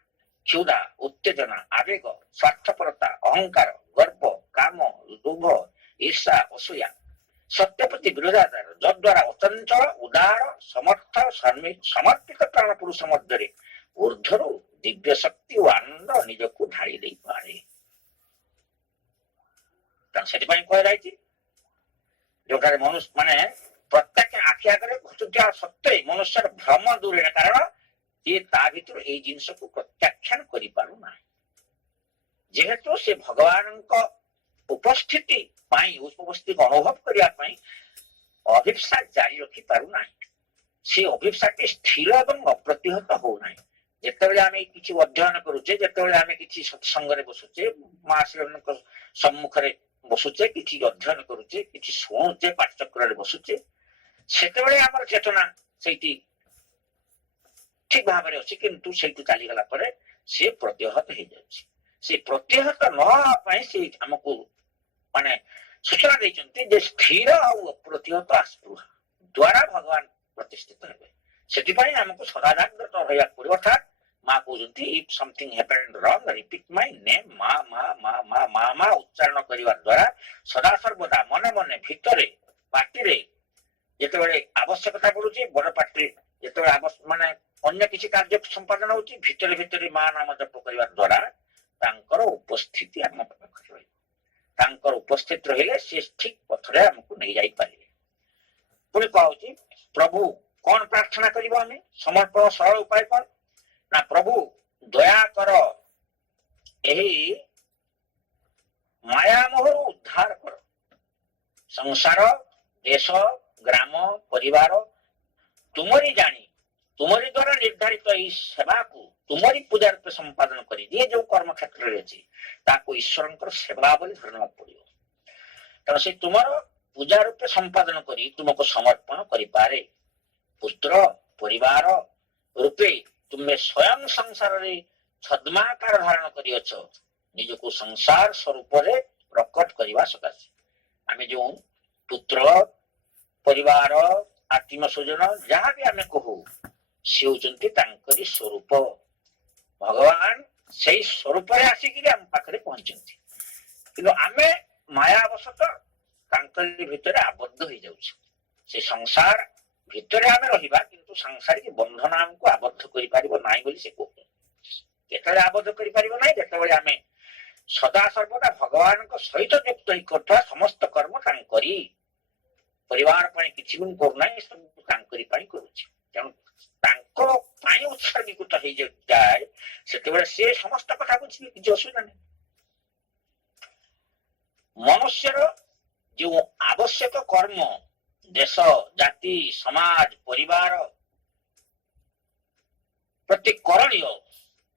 କ୍ଷୁଧା, ଉତ୍ତେଜନା, ଆବେଗ, ସ୍ୱାର୍ଥପରତା, ଅହଙ୍କାର, ଗର୍ବ, କାମ, ଲୋଭ, ଈର୍ଷା, ଅସୂୟା, ସତ୍ୟ ପ୍ରତି ବିରୋଧାଚାର, ଯଦ୍ୱାରା ଅଚଞ୍ଚଳ, ଉଦାର, ସମର୍ଥ, ସମର୍ପିତ ପ୍ରାଣ ପୁରୁଷ ମଧ୍ୟରେ ଊର୍ଦ୍ଧ୍ୱରୁ ଦିବ୍ୟ ଶକ୍ତି ଓ ଆନନ୍ଦ ନିଜକୁ ଢାଳି ଦେଇପାରେ। ତେଣୁ ସେଥିପାଇଁ କୁହାଯାଇଛି ଯୋଉଠାରେ ମନୁଷ୍ୟ ମାନେ ପ୍ରତ୍ୟେକ ଆଖି ଆଗରେ ଘଟୁଥିବା ସତ୍ତ୍ୱେ ମନୁଷ୍ୟର ଭ୍ରମ ଦୂର ହୁଏ, କାରଣ ସିଏ ତା ଭିତରୁ ଏଇ ଜିନିଷକୁ ପ୍ରତ୍ୟାଖ୍ୟାନ କରିପାରୁନାହିଁ। ଯେହେତୁ ସେ ଭଗବାନଙ୍କ ଉପସ୍ଥିତି ପାଇଁ, ଉପସ୍ଥିତିକୁ ଅନୁଭବ କରିବା ପାଇଁ ଅଭିପ୍ସା ଜାରି ରଖି ପାରୁନାହିଁ। ସେ ଅଭିପ୍ସାଟି ସ୍ଥିର ଏବଂ ଅପ୍ରତିହତ ହଉନାହିଁ। ଯେତେବେଳେ ଆମେ କିଛି ଅଧ୍ୟୟନ କରୁଛେ, ଯେତେବେଳେ ଆମେ କିଛି ସତ୍ସଙ୍ଗରେ ବସୁଛେ, ମା ଶ୍ରୀଙ୍କ ସମ୍ମୁଖରେ ବସୁଛେ, କିଛି ଅଧ୍ୟୟନ କରୁଛେ, କିଛି ଶୁଣୁଛେ, ପାଠଚକ୍ରରେ ବସୁଛେ, ସେତେବେଳେ ଆମର ଚେତନା ସେଇଠି ଠିକ ଭାବରେ ଅଛି, କିନ୍ତୁ ସେଇଠୁ ଚାଲିଗଲା ପରେ ସେ ପ୍ରତିହତ ହେଇଯାଉଛି। ସେ ପ୍ରତିହତ ନ ହେବା ପାଇଁ ସେ ଆମକୁ ମାନେ ସୂଚନା ଦେଇଛନ୍ତି ଯେ ସ୍ଥିର ଆଉ ଅପ୍ରତିହତ ଆସ୍ପୃହା ଦ୍ୱାରା ଭଗବାନ ପ୍ରତିଷ୍ଠିତ ହେବେ। ସେଥିପାଇଁ ଆମକୁ ସଦା ଜାଗ୍ରତ ରହିବାକୁ ପଡିବ। ଅର୍ଥାତ୍ ମା କହୁଛନ୍ତି ଇଫ୍ ସମଥିଙ୍ଗ ହ୍ୟାପେଣ୍ଡ ରଙ୍ଗ ରିପିଟ୍ ମାଇ ନେମ୍, ମା ମା ମା ମା ମା ମା ଉଚ୍ଚାରଣ କରିବା ଦ୍ୱାରା ସଦା ସର୍ବଦା ମନେ ମନେ ଭିତରେ ପାଟିରେ ଯେତେବେଳେ ଆବଶ୍ୟକତା ପଡୁଛି, ବଡ ପାଟିରେ ଯେତେବେଳେ ମାନେ ଅନ୍ୟ କିଛି କାର୍ଯ୍ୟ ସମ୍ପାଦନ ହଉଛି, ଭିତରେ ଭିତରେ ମା ନାମ ଜପ କରିବା ଦ୍ୱାରା ତାଙ୍କର ଉପସ୍ଥିତି ଆମ ପାଖରେ ରହିବ। ତାଙ୍କର ଉପସ୍ଥିତି ରହିଲେ ସେ ଠିକ ପଥରେ ଆମକୁ ନେଇଯାଇପାରିବେ। ପୁଣି କହୁଛି ପ୍ରଭୁ କଣ ପ୍ରାର୍ଥନା କରିବ ଆମେ? ସମର୍ପଣ ସରଳ ଉପାୟ କଣ ନା, ପ୍ରଭୁ ଦୟାକର ଏହି ମାୟାମୋହରୁ ଉଦ୍ଧାର କର। ସଂସାର, ଦେଶ, ଗ୍ରାମ, ପରିବାର ତୁମରି ଜାଣି ତୁମରି ଦ୍ୱାରା ନିର୍ଦ୍ଧାରିତ ଏହି ସେବାକୁ तुमरी पूजा रूपे संपादन करी जे जो कर्म क्षेत्र रे अछि ताको ईश्वरंकर सेवा बोली धरना पड़ियो तेणु से तुमर पूजा रूपे संपादन करी तुमको समर्पण करि पारे पुत्र परिवार रूपे तुम्हें स्वयं संसार रे छद्माकार धारण करी अछ निजको संसार स्वरूप रे प्रकट करवा सकाशे आमे जो पुत्र परिवार आत्म स्वजन जहाँ भी आमे कहू से होचंती तांकरी स्वरूप भगवान से स्वरूप आसिक आम पाखे पहुंचती कि आमे मायावशत तांकरी भितर आबद्ध हो जाउछ से संसार भितर आमे रहिबा किंतु सांसारिक बंधन हमको आबद्ध करि पारिबो नाही बोली से कहू केतरे आबद्ध करि पारिबो नाही जेतेबेले आमे सदा सर्वदा भगवान को सहित युक्त ही करथा समस्त कर्म कान करी परिवार पाई किछि गुण कर नाही सब काम करि पाई करूछि तेणु तांको पाई उत्सर्गीकृत हो जाए सेतेबेले से समस्त कथा बुझिबे किछि असुविधा नाही मनुष्यर जो आवश्यक कर्म देश जाति समाज परिवार प्रति करणीय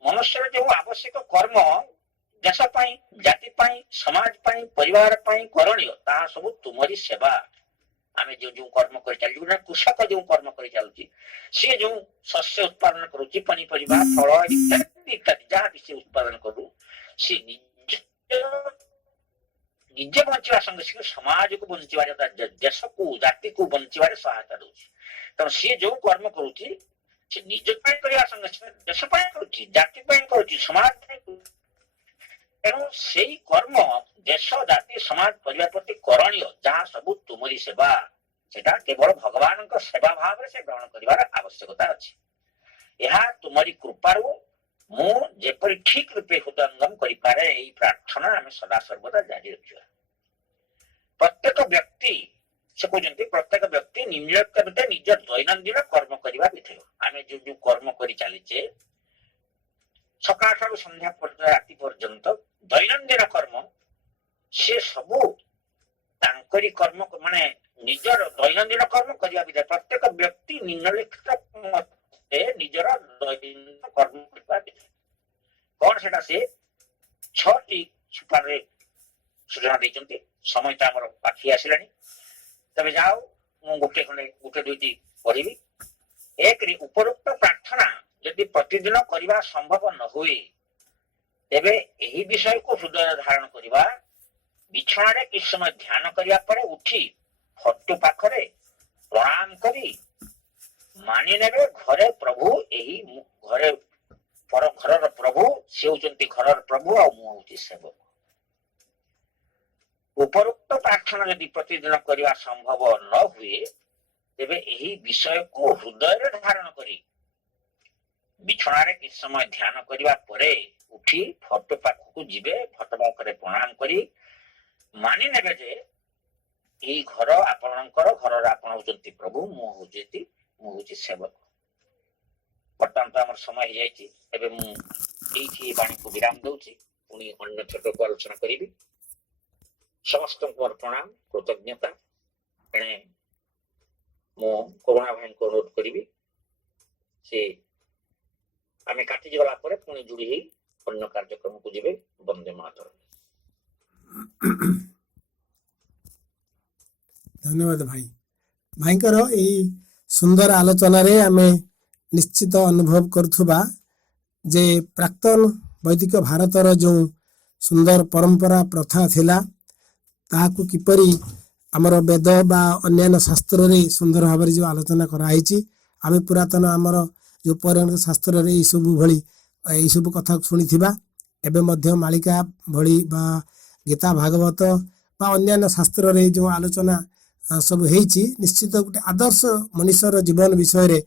मनुष्यर जो आवश्यक कर्म देश पाई जाति पाई समाज पाई परिवार पाई करणीय ता सब तुमरी सेवा आमे जो जो कर्म कर चलु ना कृषक जो कर्म कर चलुची से जो शस्य उत्पादन करूची पनीपरिबा फल इत्यादि इत्यादि जहाँ भी से उत्पादन करू से निजे बंचा संगे संगे समाज को बंचार देश को जाति को बंचार सहायता दूसरी तेणु सी जो कर्म करुच्ची से निज करने संगे संगे देश करुच्ची जाति करुच्ची समाज तेणु से कर्म देश जाति समाज परिवार प्रति करणीय जहाँ सब तुमरी सेवा सेटा केवल भगवान सेवा भाव से ग्रहण कर आवश्यकता अच्छी यह तुमरी कृपारू मु जेपरी ठीक रूपे हृदयंगम करिपारे एई प्रार्थना आमे सदा सर्वदा जारी रखिबा प्रत्येक व्यक्ति से कहते प्रत्येक व्यक्ति निज दैनंदिन कर्म करवा विधेय आमे जो जो कर्म करि चलीचे सकाळ ठारू संध्या पर्यंत राति पर्यंत दैनंदिन कर्म से सबु तांकरी कर्म माने निजर दैनंदिन कर्म करवा विधेय प्रत्येक व्यक्ति निम्नलिखित निजर दैनंदिन कर्म करवा विधेय कौन सेटा से 6टी सुपारे सूचना देइचंती समय तो आमर पाखी आसिलानी तबे जाओ मु गोटे दुईटी पढ़िबी एक उपरोक्त प्रार्थना यदि प्रतिदिन करवा संभव न हुए तेबे एही विषय को हृदय धारण करवा बिछाणे किछ समय ध्यान करिया परे उठी फटो पाखरे प्रणाम करी मानि नेबे घरे प्रभु एही घरे पर घरर प्रभु से होचंती घरर प्रभु आ मु होची सेवक उपरोक्त प्रार्थना यदि प्रतिदिन करवा संभव न हुए तेबे एही विषय को हृदय धारण करी बिछणारे किछ समय ध्यान करवा परे उठी फटो पाखକୁ ଯିବେ फटो पाखरे प्रणाम करी मानि नेबे जे एही घर आपणकर घरर आपण होचंती प्रभु मु होची सेवक वर्तमान तो आमर समय जाइए एबे मु एठी बाणी को विराम दउची पुनी अन्य छोट को आलोचना करिबी समस्त प्रणाम कृतज्ञता एणे मु कोरोना भाई को अनुरोध करिबी से आमे काटी जला परे पुनी जुड़ी ही अन्य कार्यक्रम को जिबे वंदे मातरम धन्यवाद भाई भाईकर यही सुंदर आलोचना रे आमे निश्चित अनुभव करुथुबा जे प्राक्तन वैदिक भारतर जो सुंदर परंपरा प्रथा थिला ताकू किपरि आमर वेद बा अन्य शास्त्र रे सुंदर भाव जो आलोचना कराई आमे पुरातन आमर जो पौराणिक शास्त्र रे सब भली यही सब कथा शुणी एबे मध्य मालिका भली बा गीता भागवत बा अन्य शास्त्र रे जो आलोचना सब हेची निश्चित गोटे आदर्श मनुष्यर जीवन विषय रे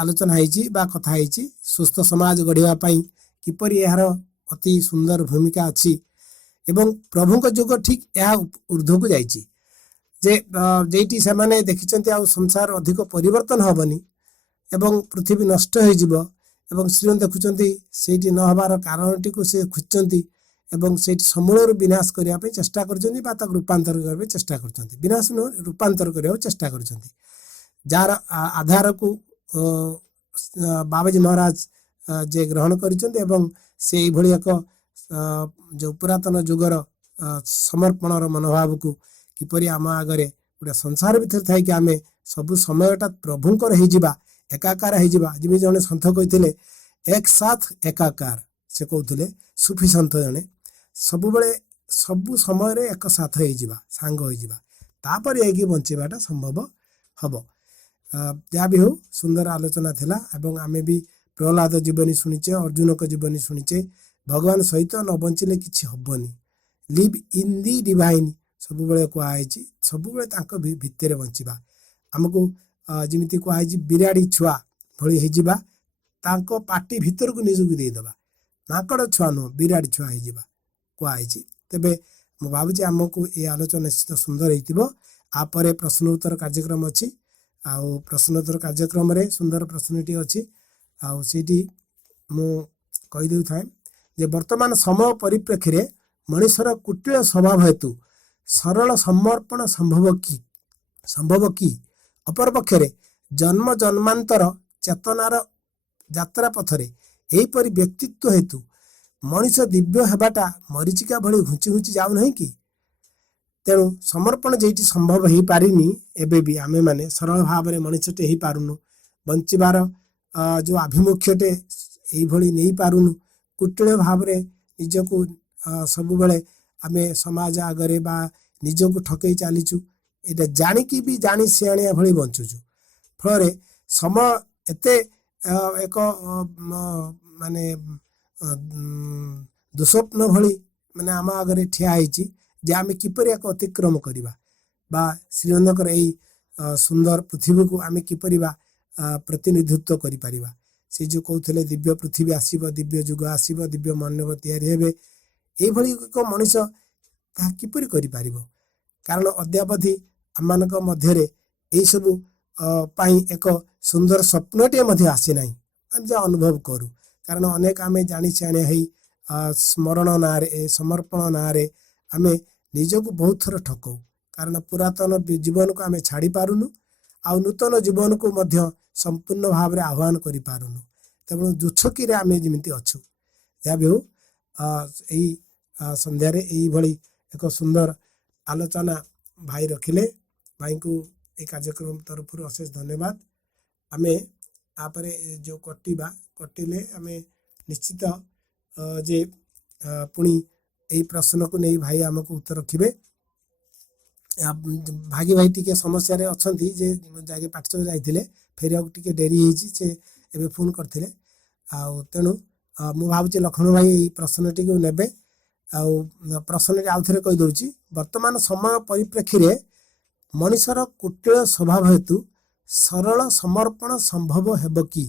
आलोचना हेची बा कथा हेची सुस्थ समाज गढ़िया पाई किपरि यार अति सुंदर भूमिका अच्छी एवं प्रभु को जोग ठीक यह ऊर्ध्व को जाइए जे जेटी से माने देखिचंती आ संसार अधिक परिवर्तन हबनी एवं पृथ्वी नष्ट हो जिवो एवं श्री देखुचंती सेठी न हबार कारणटी को से खुजचंती एवं सेठी समूल विनाश करने पे चेष्टा करचंती बा ताक रूपांतर करबे चेष्टा करचंती विनाश न रूपांतर करबे चेष्टा करचंती जार आधार को बाबाजी महाराज ଯେ ଗ୍ରହଣ କରିଛନ୍ତି ଏବଂ ସେ ଏଇଭଳି ଏକ ଯେଉଁ ପୁରାତନ ଯୁଗର ସମର୍ପଣର ମନୋଭାବକୁ କିପରି ଆମ ଆଗରେ ଗୋଟେ ସଂସାର ଭିତରେ ଥାଇକି ଆମେ ସବୁ ସମୟଟା ପ୍ରଭୁଙ୍କର ହେଇଯିବା, ଏକାକାର ହେଇଯିବା। ଯେମିତି ଜଣେ ସନ୍ଥ କହିଥିଲେ ଏକ ସାଥ ଏକାକାର, ସେ କହୁଥିଲେ ସୁଫି ସନ୍ଥ ଜଣେ, ସବୁବେଳେ ସବୁ ସମୟରେ ଏକ ସାଥ ହେଇଯିବା, ସାଙ୍ଗ ହେଇଯିବା, ତାପରେ ଯାଇକି ବଞ୍ଚିବାଟା ସମ୍ଭବ ହବ। ଯାହା ବି ହଉ ସୁନ୍ଦର ଆଲୋଚନା ଥିଲା ଏବଂ ଆମେ ବି ପ୍ରହ୍ଲାଦ ଜୀବନୀ ଶୁଣିଛେ, ଅର୍ଜୁନଙ୍କ ଜୀବନୀ ଶୁଣିଛେ। ଭଗବାନ ସହିତ ନ ବଞ୍ଚିଲେ କିଛି ହବନି। ଲିଭ୍ ଇନ୍ ଦି ଡିଭାଇନ୍ ସବୁବେଳେ କୁହାହେଇଛି, ସବୁବେଳେ ତାଙ୍କ ଭିତରେ ବଞ୍ଚିବା। ଆମକୁ ଯେମିତି କୁହାହେଇଛି ବିରାଡ଼ି ଛୁଆ ଭଳି ହେଇଯିବା, ତାଙ୍କ ପାଟି ଭିତରକୁ ନିଜକୁ ଦେଇଦେବା। ମାଙ୍କଡ଼ ଛୁଆ ନୁହଁ, ବିରାଡ଼ି ଛୁଆ ହେଇଯିବା କୁହାହେଇଛି। ତେବେ ମୁଁ ଭାବୁଛି ଆମକୁ ଏ ଆଲୋଚନା ନିଶ୍ଚିତ ସୁନ୍ଦର ହେଇଥିବ। ଆପରେ ପ୍ରଶ୍ନ ଉତ୍ତର କାର୍ଯ୍ୟକ୍ରମ ଅଛି, ଆଉ ପ୍ରଶ୍ନ ଉତ୍ତର କାର୍ଯ୍ୟକ୍ରମରେ ସୁନ୍ଦର ପ୍ରଶ୍ନଟି ଅଛି। ଆଉ ସେଇଠି ମୁଁ କହିଦେଉଥାଏ ଯେ ବର୍ତ୍ତମାନ ସମୟ ପରିପ୍ରେକ୍ଷୀରେ ମଣିଷର କୁଟିଳ ସ୍ୱଭାବ ହେତୁ ସରଳ ସମର୍ପଣ ସମ୍ଭବ କି? ଅପରପକ୍ଷରେ ଜନ୍ମ ଜନ୍ମାନ୍ତର ଚେତନାର ଯାତ୍ରା ପଥରେ ଏହିପରି ବ୍ୟକ୍ତିତ୍ୱ ହେତୁ ମଣିଷ ଦିବ୍ୟ ହେବାଟା ମରିଚିକା ଭଳି ଘୁଞ୍ଚି ଘୁଞ୍ଚି ଯାଉନାହିଁ କି? ତେଣୁ ସମର୍ପଣ ଯେଇଠି ସମ୍ଭବ ହେଇପାରିନି, ଏବେ ବି ଆମେମାନେ ସରଳ ଭାବରେ ମଣିଷଟେ ହେଇପାରୁନୁ, ବଞ୍ଚିବାର ଯେଉଁ ଆଭିମୁଖ୍ୟଟେ ଏଇଭଳି ନେଇପାରୁନୁ, କୁଟିଳ ଭାବରେ ନିଜକୁ ସବୁବେଳେ ଆମେ ସମାଜ ଆଗରେ ବା ନିଜକୁ ଠକେଇ ଚାଲିଛୁ। ଏଇଟା ଜାଣିକି ବି ଜାଣି ସିଆଣିଆ ଭଳି ବଞ୍ଚୁଛୁ। ଫଳରେ ସମୟ ଏତେ ଏକ ମାନେ ଦୁଃସ୍ୱପ୍ନ ଭଳି ମାନେ ଆମ ଆଗରେ ଠିଆ ହେଇଛି ଯେ ଆମେ କିପରି ଏକ ଅତିକ୍ରମ କରିବା ବା ଶ୍ରୀନନ୍ଦଙ୍କର ଏଇ ସୁନ୍ଦର ପୃଥିବୀକୁ ଆମେ କିପରି ବା ପ୍ରତିନିଧିତ୍ୱ କରିପାରିବା। ସେ ଯେଉଁ କହୁଥିଲେ ଦିବ୍ୟ ପୃଥିବୀ ଆସିବ, ଦିବ୍ୟ ଯୁଗ ଆସିବ, ଦିବ୍ୟ ମନବ ତିଆରି ହେବେ, ଏଇଭଳି ଏକ ମଣିଷ ତାହା କିପରି କରିପାରିବ? କାରଣ ଅଦ୍ୟାବଧି ଆମମାନଙ୍କ ମଧ୍ୟରେ ଏଇସବୁ ପାଇଁ ଏକ ସୁନ୍ଦର ସ୍ୱପ୍ନଟିଏ ମଧ୍ୟ ଆସିନାହିଁ। ଆମେ ଯାହା ଅନୁଭବ କରୁ, କାରଣ ଅନେକ ଆମେ ଜାଣି ଜାଣିଆ ହେଇ ସ୍ମରଣ ନାଁରେ, ସମର୍ପଣ ନାଁରେ ଆମେ ନିଜକୁ ବହୁତ ଥର ଠକଉ। କାରଣ ପୁରାତନ ଜୀବନକୁ ଆମେ ଛାଡ଼ି ପାରୁନୁ, ଆଉ ନୂତନ ଜୀବନକୁ ମଧ୍ୟ ସମ୍ପୂର୍ଣ୍ଣ ଭାବରେ ଆହ୍ୱାନ କରିପାରୁନୁ। ତେଣୁ ଦୁଃଛକିରେ ଆମେ ଯେମିତି ଅଛୁ। ଯାହା ବି ହଉ ଏଇ ସନ୍ଧ୍ୟାରେ ଏଇଭଳି ଏକ ସୁନ୍ଦର ଆଲୋଚନା ଭାଇ ରଖିଲେ, ଭାଇଙ୍କୁ এই କାର୍ଯ୍ୟକ୍ରମ ତରଫରୁ ଅଶେଷ ଧନ୍ୟବାଦ। ଆମେ ତାପରେ ଯେଉଁ କଟିଲେ ଆମେ ନିଶ୍ଚିତ ଯେ ପୁଣି এই ପ୍ରଶ୍ନକୁ ନେଇ ଭାଇ ଆମକୁ ଉତ୍ତର ରଖିବେ। ଭାଗୀ ଭାଇ ଟିକେ ସମସ୍ୟାରେ ଅଛନ୍ତି, ଯେ ଯାଇକି ପାଠଶାଳ ଯାଇଥିଲେ, ଫେରିବାକୁ ଟିକେ ଡେରି ହେଇଛି, ସେ ଏବେ ଫୋନ୍ କରିଥିଲେ। ଆଉ ତେଣୁ ମୁଁ ଭାବୁଛି ଲକ୍ଷ୍ମଣ ଭାଇ ଏଇ ପ୍ରଶ୍ନଟିକୁ ନେବେ। ଆଉ ପ୍ରଶ୍ନଟି ଆଉଥରେ କହିଦେଉଛି, ବର୍ତ୍ତମାନ ସମୟ ପରିପ୍ରେକ୍ଷୀରେ ମଣିଷର କୁଟିଳ ସ୍ୱଭାବ ହେତୁ ସରଳ ସମର୍ପଣ ସମ୍ଭବ ହେବ କି?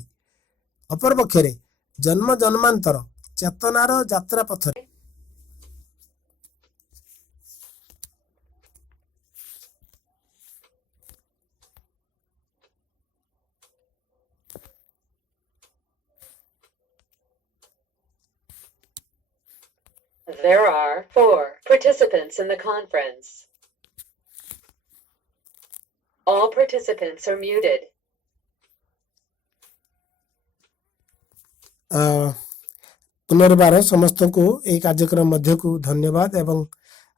ଅପରପକ୍ଷରେ ଜନ୍ମ ଜନ୍ମାନ୍ତର ଚେତନାର ଯାତ୍ରା ପଥରେ There are 4 participants in the conference. All participants are muted. ପୁନର୍ବାର ସମସ୍ତଙ୍କୁ ଏହି କାର୍ଯ୍ୟକ୍ରମ ମଧ୍ୟକୁ ଧନ୍ୟବାଦ ଏବଂ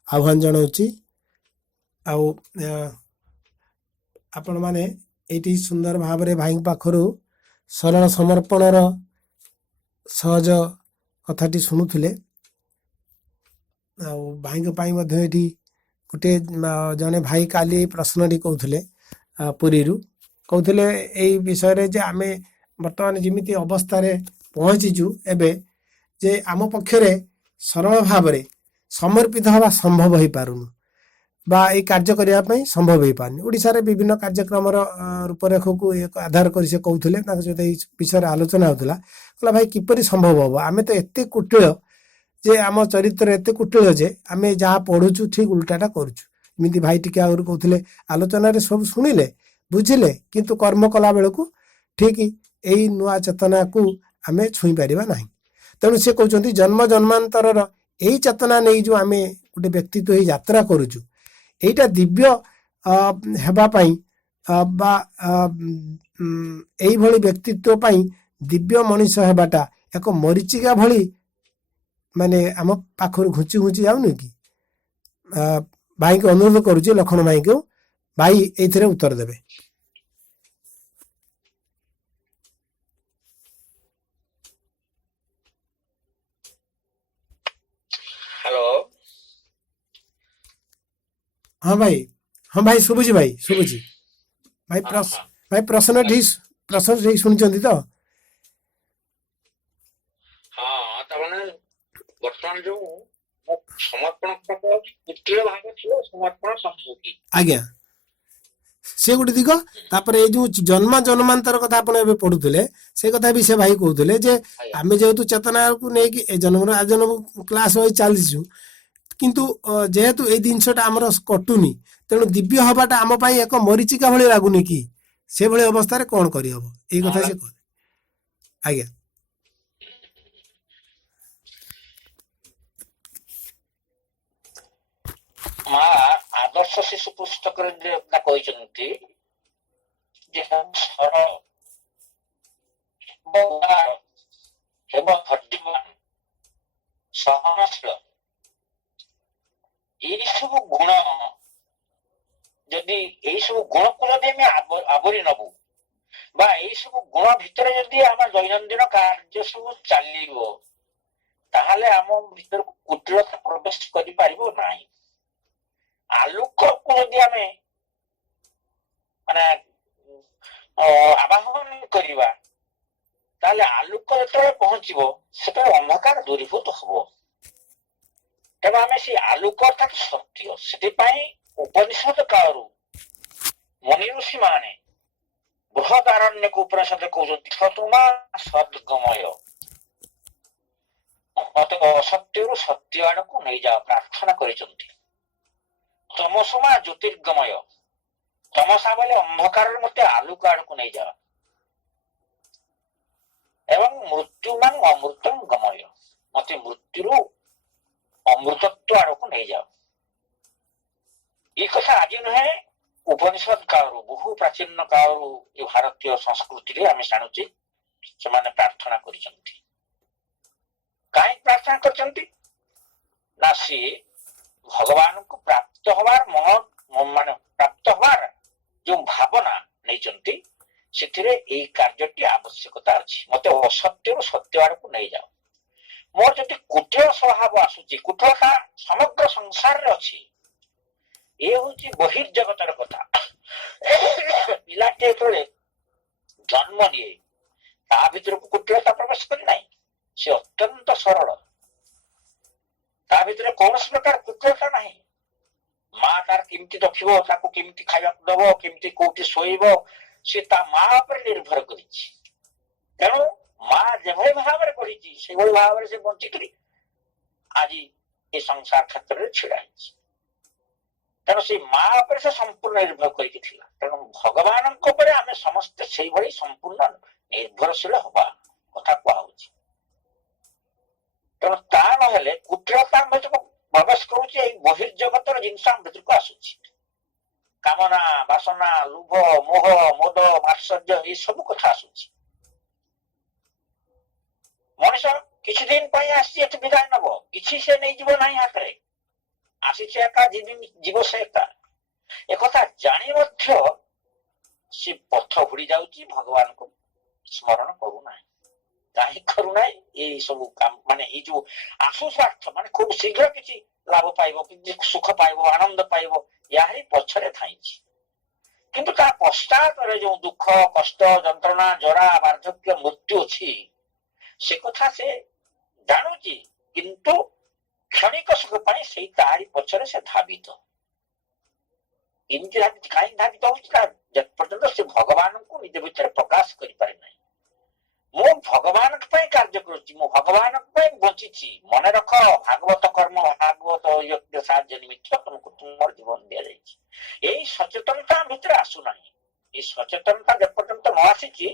ଆହ୍ୱାନ ଜଣାଉଛି। ଆଉ ଆପଣମାନେ ଏଇଠି ସୁନ୍ଦର ଭାବରେ ଭାଇଙ୍କ ପାଖରୁ ସରଳ ସମର୍ପଣର ସହଜ କଥାଟି ଶୁଣୁଥିଲେ। ଆଉ ଭାଇଙ୍କ ପାଇଁ ମଧ୍ୟ ଏଠି ଗୋଟିଏ ଜଣେ ଭାଇ କାଲି ପ୍ରଶ୍ନଟି କହୁଥିଲେ, ପୁରୀରୁ କହୁଥିଲେ ଏଇ ବିଷୟରେ ଯେ ଆମେ ବର୍ତ୍ତମାନ ଯେମିତି ଅବସ୍ଥାରେ ପହଞ୍ଚିଛୁ ଏବେ, ଯେ ଆମ ପକ୍ଷରେ ସରଳ ଭାବରେ ସମର୍ପିତ ହେବା ସମ୍ଭବ ହେଇପାରୁନି ବା ଏଇ କାର୍ଯ୍ୟ କରିବା ପାଇଁ ସମ୍ଭବ ହେଇପାରୁନି। ଓଡ଼ିଶାରେ ବିଭିନ୍ନ କାର୍ଯ୍ୟକ୍ରମର ରୂପରେଖକୁ ଆଧାର କରି ସେ କହୁଥିଲେ, ତାଙ୍କ ସହିତ ଏଇ ବିଷୟରେ ଆଲୋଚନା ହେଉଥିଲା। କହିଲା ଭାଇ କିପରି ସମ୍ଭବ ହେବ? ଆମେ ତ ଏତେ କୁଟିଳ, ଯେ ଆମ ଚରିତ୍ର ଏତେ କୁଟିଳ ଯେ ଆମେ ଯାହା ପଢ଼ୁଛୁ ଠିକ୍ ଉଲ୍ଟାଟା କରୁଛୁ। ଏମିତି ଭାଇ ଟିକେ ଆଗରୁ କହୁଥିଲେ, ଆଲୋଚନାରେ ସବୁ ଶୁଣିଲେ ବୁଝିଲେ, କିନ୍ତୁ କର୍ମ କଲା ବେଳକୁ ଠିକ୍ ଏଇ ନୂଆ ଚେତନାକୁ ଆମେ ଛୁଇଁ ପାରିବା ନାହିଁ। ତେଣୁ ସେ କହୁଛନ୍ତି ଜନ୍ମ ଜନ୍ମାନ୍ତରର ଏଇ ଚେତନା ନେଇ ଯେଉଁ ଆମେ ଗୋଟେ ବ୍ୟକ୍ତିତ୍ୱ ଏଇ ଯାତ୍ରା କରୁଛୁ, এইটা ଦିବ୍ୟ ହେବା ପାଇଁ ବା এইଭଳି ବ୍ୟକ୍ତିତ୍ୱ ପାଇଁ ଦିବ୍ୟ ମଣିଷ ହେବାଟା ଏକ ମରିଚିକା ଭଳି ମାନେ ଆମ ପାଖରୁ ଘୁଞ୍ଚି ଘୁଞ୍ଚି ଯାଉନି କି? ଭାଇଙ୍କୁ ଅନୁରୋଧ କରୁଛି, ଲକ୍ଷ୍ମଣ ଭାଇଙ୍କୁ, ଭାଇ ଏଇଥିରେ ଉତ୍ତର ଦେବେ। ହ୍ୟାଲୋ। ହଁ ଭାଇ, ହଁ ଭାଇ ଶୁଭୁଛି, ଭାଇ ଶୁଭୁଛି। ଭାଇ ଭାଇ ପ୍ରଶ୍ନ ଠିକ ଶୁଣିଛନ୍ତି ତ? ହଁ, ତାମାନେ ବର୍ତ୍ତମାନ ଯୋଉ ସମର୍ପଣ କୁଟୀର ଭାଗ ଥିବ, ସମର୍ପଣ ସମ୍ମୁଖୀ। ଆଜ୍ଞା, ସେ ଗୋଟେ ଦିଗ। ତାପରେ ଏଇ ଯୋଉ ଜନ୍ମାନ୍ତର କଥା ଆପଣ ଏବେ ପଢୁଥିଲେ, ସେ କଥା ବି ସେ ଭାଇ କହୁଥିଲେ ଯେ ଆମେ ଯେହେତୁ ଚେତନାକୁ ନେଇକି ଏ ଜନ୍ମରୁ ଆ ଜନ୍ମକୁ କ୍ଲାସ ହୋଇ ଚାଲିଛୁ, କିନ୍ତୁ ଯେହେତୁ ଏଇ ଜିନିଷଟା ଆମର କଟୁନି, ତେଣୁ ଦିବ୍ୟ ହବାଟା ଆମ ପାଇଁ ଏକ ମରିଚିକା ଭଳି ଲାଗୁନି କି? ସେଭଳି ଅବସ୍ଥାରେ କଣ କରିହବ? ଏଇ କଥା ସେ କହିଲେ। ଆଜ୍ଞା, ମା ଆଦର୍ଶ ଶିଶୁ ପୁସ୍ତକରେ କହିଛନ୍ତି ଯେ ସରଳ ହେବ ଧୈର୍ଯ୍ୟବାନ, ସହନଶୀଳ, ଏଇ ସବୁ ଗୁଣ, ଯଦି ଏଇ ସବୁ ଗୁଣକୁ ଯଦି ଆମେ ଆବରି ନବୁ, ବା ଏଇ ସବୁ ଗୁଣ ଭିତରେ ଯଦି ଆମ ଦୈନନ୍ଦିନ କାର୍ଯ୍ୟ ସବୁ ଚାଲିବ, ତାହେଲେ ଆମ ଭିତରକୁ କୁଟିଳତା ପ୍ରବେଶ କରିପାରିବ ନାହିଁ। ଆଲୋକକୁ ଯଦି ଆମେ ମାନେ ଆବାହନ କରିବା, ତାହେଲେ ଆଲୋକ ଯେତେବେଳେ ପହଞ୍ଚିବ, ସେତେବେଳେ ଅନ୍ଧକାର ଦୂରୀଭୂତ ହବ। ତେଣୁ ଆମେ ସେଇ ଆଲୋକ ଅର୍ଥାତ ସତ୍ୟ, ସେଥିପାଇଁ ଉପନିଷଦ କାଳରୁ ମଣି ଋଷି ମାନେ ବୃହଦାରଣ୍ୟକ ଉପନିଷଦ କହୁଛନ୍ତି ସତମା ସଦ୍ଗମୟ, ମତେ ଅସତ୍ୟରୁ ସତ୍ୟ ଆଡକୁ ନେଇଯାଅ, ପ୍ରାର୍ଥନା କରିଛନ୍ତି। ତମସୁମା ଜ୍ୟୋତିର୍ଗମୟ, ତମସା ବୋଲେ ଅନ୍ଧକାରରୁ ମତେ ଆଲୋକ ଆଡକୁ ନେଇଯାଅ। ଏବଂ ମୃତ୍ୟୁମାନ ଅମୃତଂ ଗମୟ, ମତେ ମୃତ୍ୟୁରୁ ଅମୃତତ୍ୱ ଆଡକୁ ନେଇଯାଅ। ଏ କଥା ଆଜି ନୁହେଁ, ଉପନିଷଦ କାଳରୁ, ବହୁ ପ୍ରାଚୀନ କାଳରୁ ଏ ଭାରତୀୟ ସଂସ୍କୃତିରେ ଆମେ ଜାଣୁଛେ ସେମାନେ ପ୍ରାର୍ଥନା କରିଛନ୍ତି। କାହିଁକି ପ୍ରାର୍ଥନା କରିଛନ୍ତି? ନା ସିଏ ଭଗବାନଙ୍କୁ ପ୍ରାପ୍ତ ହବାର ମାନେ ପ୍ରାପ୍ତ ହବାର ଯୋଉ ଭାବନା ନେଇଛନ୍ତି, ସେଥିରେ ଏଇ କାର୍ଯ୍ୟଟି ଆବଶ୍ୟକତା ଅଛି। ମତେ ଅସତ୍ୟରୁ ସତ୍ୟ ଆଡକୁ ନେଇଯାଅ। ମୋର ଯଦି କୁଟିଳ ସ୍ୱଭାବ ଆସୁଛି, କୁଟିଳତା ସମଗ୍ର ସଂସାରରେ ଅଛି, ଏ ହଉଛି ବହିର୍ଜଗତର କଥା। ପିଲାଟି ଯେତେବେଳେ ଜନ୍ମ ନିଏ, ତା ଭିତରକୁ କୁଟିଳତା ପ୍ରବେଶ କରି ନାହିଁ, ସେ ଅତ୍ୟନ୍ତ ସରଳ, ତା ଭିତରେ କୌଣସି ପ୍ରକାର କୁଟିଳତା ନାହିଁ। ମା ତାର କେମିତି ରଖିବ, ତାକୁ କେମିତି ଖାଇବାକୁ ଦବ, କେମିତି କୋଉଠି ଶୋଇବ, ସେ ତା ମା ଉପରେ ନିର୍ଭର କରିଛି। ତେଣୁ ମା ଯେଭଳି ଭାବରେ କରିଛି, ସେଭଳି ଭାବରେ ସେ ବଞ୍ଚିକରି ଆଜି ଏ ସଂସାର କ୍ଷେତ୍ରରେ ଛିଡା ହେଇଛି। ତେଣୁ ସେଇ ମା ଉପରେ ସେ ସମ୍ପୂର୍ଣ୍ଣ ନିର୍ଭର କରିକି ଥିଲା। ତେଣୁ ଭଗବାନଙ୍କ ଉପରେ ଆମେ ସମସ୍ତେ ସେଇଭଳି ସମ୍ପୂର୍ଣ୍ଣ ନିର୍ଭରଶୀଳ ହବା କଥା କୁହାହଉଛି। ତେଣୁ ତା ନହେଲେ କୁଟିଳତା ଭିତରକୁ ପ୍ରବେଶ କରୁଛି, ଏଇ ବହିର୍ଜଗତର ଜିନିଷ ଆମ ଭିତରକୁ ଆସୁଛି। କାମନା, ବାସନା, ଲୋଭ, ମୋହ, ମଦ, ମାତ୍ସର୍ଯ୍ୟ, ଏଇ ସବୁ କଥା ଆସୁଛି। ମଣିଷ କିଛି ଦିନ ପାଇଁ ଆସିଛି, ଏଠି ବିଦାୟ ନବ, କିଛି ସେ ନେଇଯିବ ନାହିଁ ହାତରେ। ଆସିଛି ଏକା, ଯିବ ସେ ଏକା। ଏକଥା ଜାଣି ମଧ୍ୟ ସେ ପଥ ଭୁଡି ଯାଉଛି, ଭଗବାନଙ୍କୁ ସ୍ମରଣ କରୁନାହିଁ। କାହିଁ କରୁନାହିଁ? ଏଇ ସବୁ କାମ, ମାନେ ଏଇ ଯୋଉ ଆଶୁ ସ୍ୱାର୍ଥ, ମାନେ ଖୁବ ଶୀଘ୍ର କିଛି ଲାଭ ପାଇବ, କିଛି ସୁଖ ପାଇବ, ଆନନ୍ଦ ପାଇବ, ଏହାରି ପଛରେ ଥାଇଛି। କିନ୍ତୁ ତା ପଶ୍ଚାତରେ ଯୋଉ ଦୁଃଖ, କଷ୍ଟ, ଯନ୍ତ୍ରଣା, ଜରା, ବାର୍ଦ୍ଧକ୍ୟ, ମୃତ୍ୟୁ ଅଛି, ସେ କଥା ସେ ଜାଣୁଛି, କିନ୍ତୁ କ୍ଷଣିକ ସୁଖ ପାଇଁ ସେଇ ତାହାରି ପଛରେ ସେ ଧାବିତ। ଏମିତି ଧାବିତ, କାହିଁକି ଧାବିତ ହଉଛି? ଯେ ପର୍ଯ୍ୟନ୍ତ ସେ ଭଗବାନଙ୍କୁ ନିଜ ଭିତରେ ପ୍ରକାଶ କରିପାରେ ନାହିଁ। ମୁଁ ଭଗବାନଙ୍କ ପାଇଁ କାର୍ଯ୍ୟ କରୁଛି, ମୁଁ ଭଗବାନଙ୍କ ପାଇଁ ବଞ୍ଚିଛି, ମନେ ରଖ, ଭାଗବତ କର୍ମ ଭାଗବତ ସାହାଯ୍ୟ ନିମିତ୍ତ ତମକୁ ତୁମର ଜୀବନ ଦିଆଯାଇଛି। ଏଇ ସଚେତନତା ଭିତରେ ଆସୁନାହିଁ। ଏଇ ସଚେତନତା ଯେ ପର୍ଯ୍ୟନ୍ତ ନ ଆସିଛି,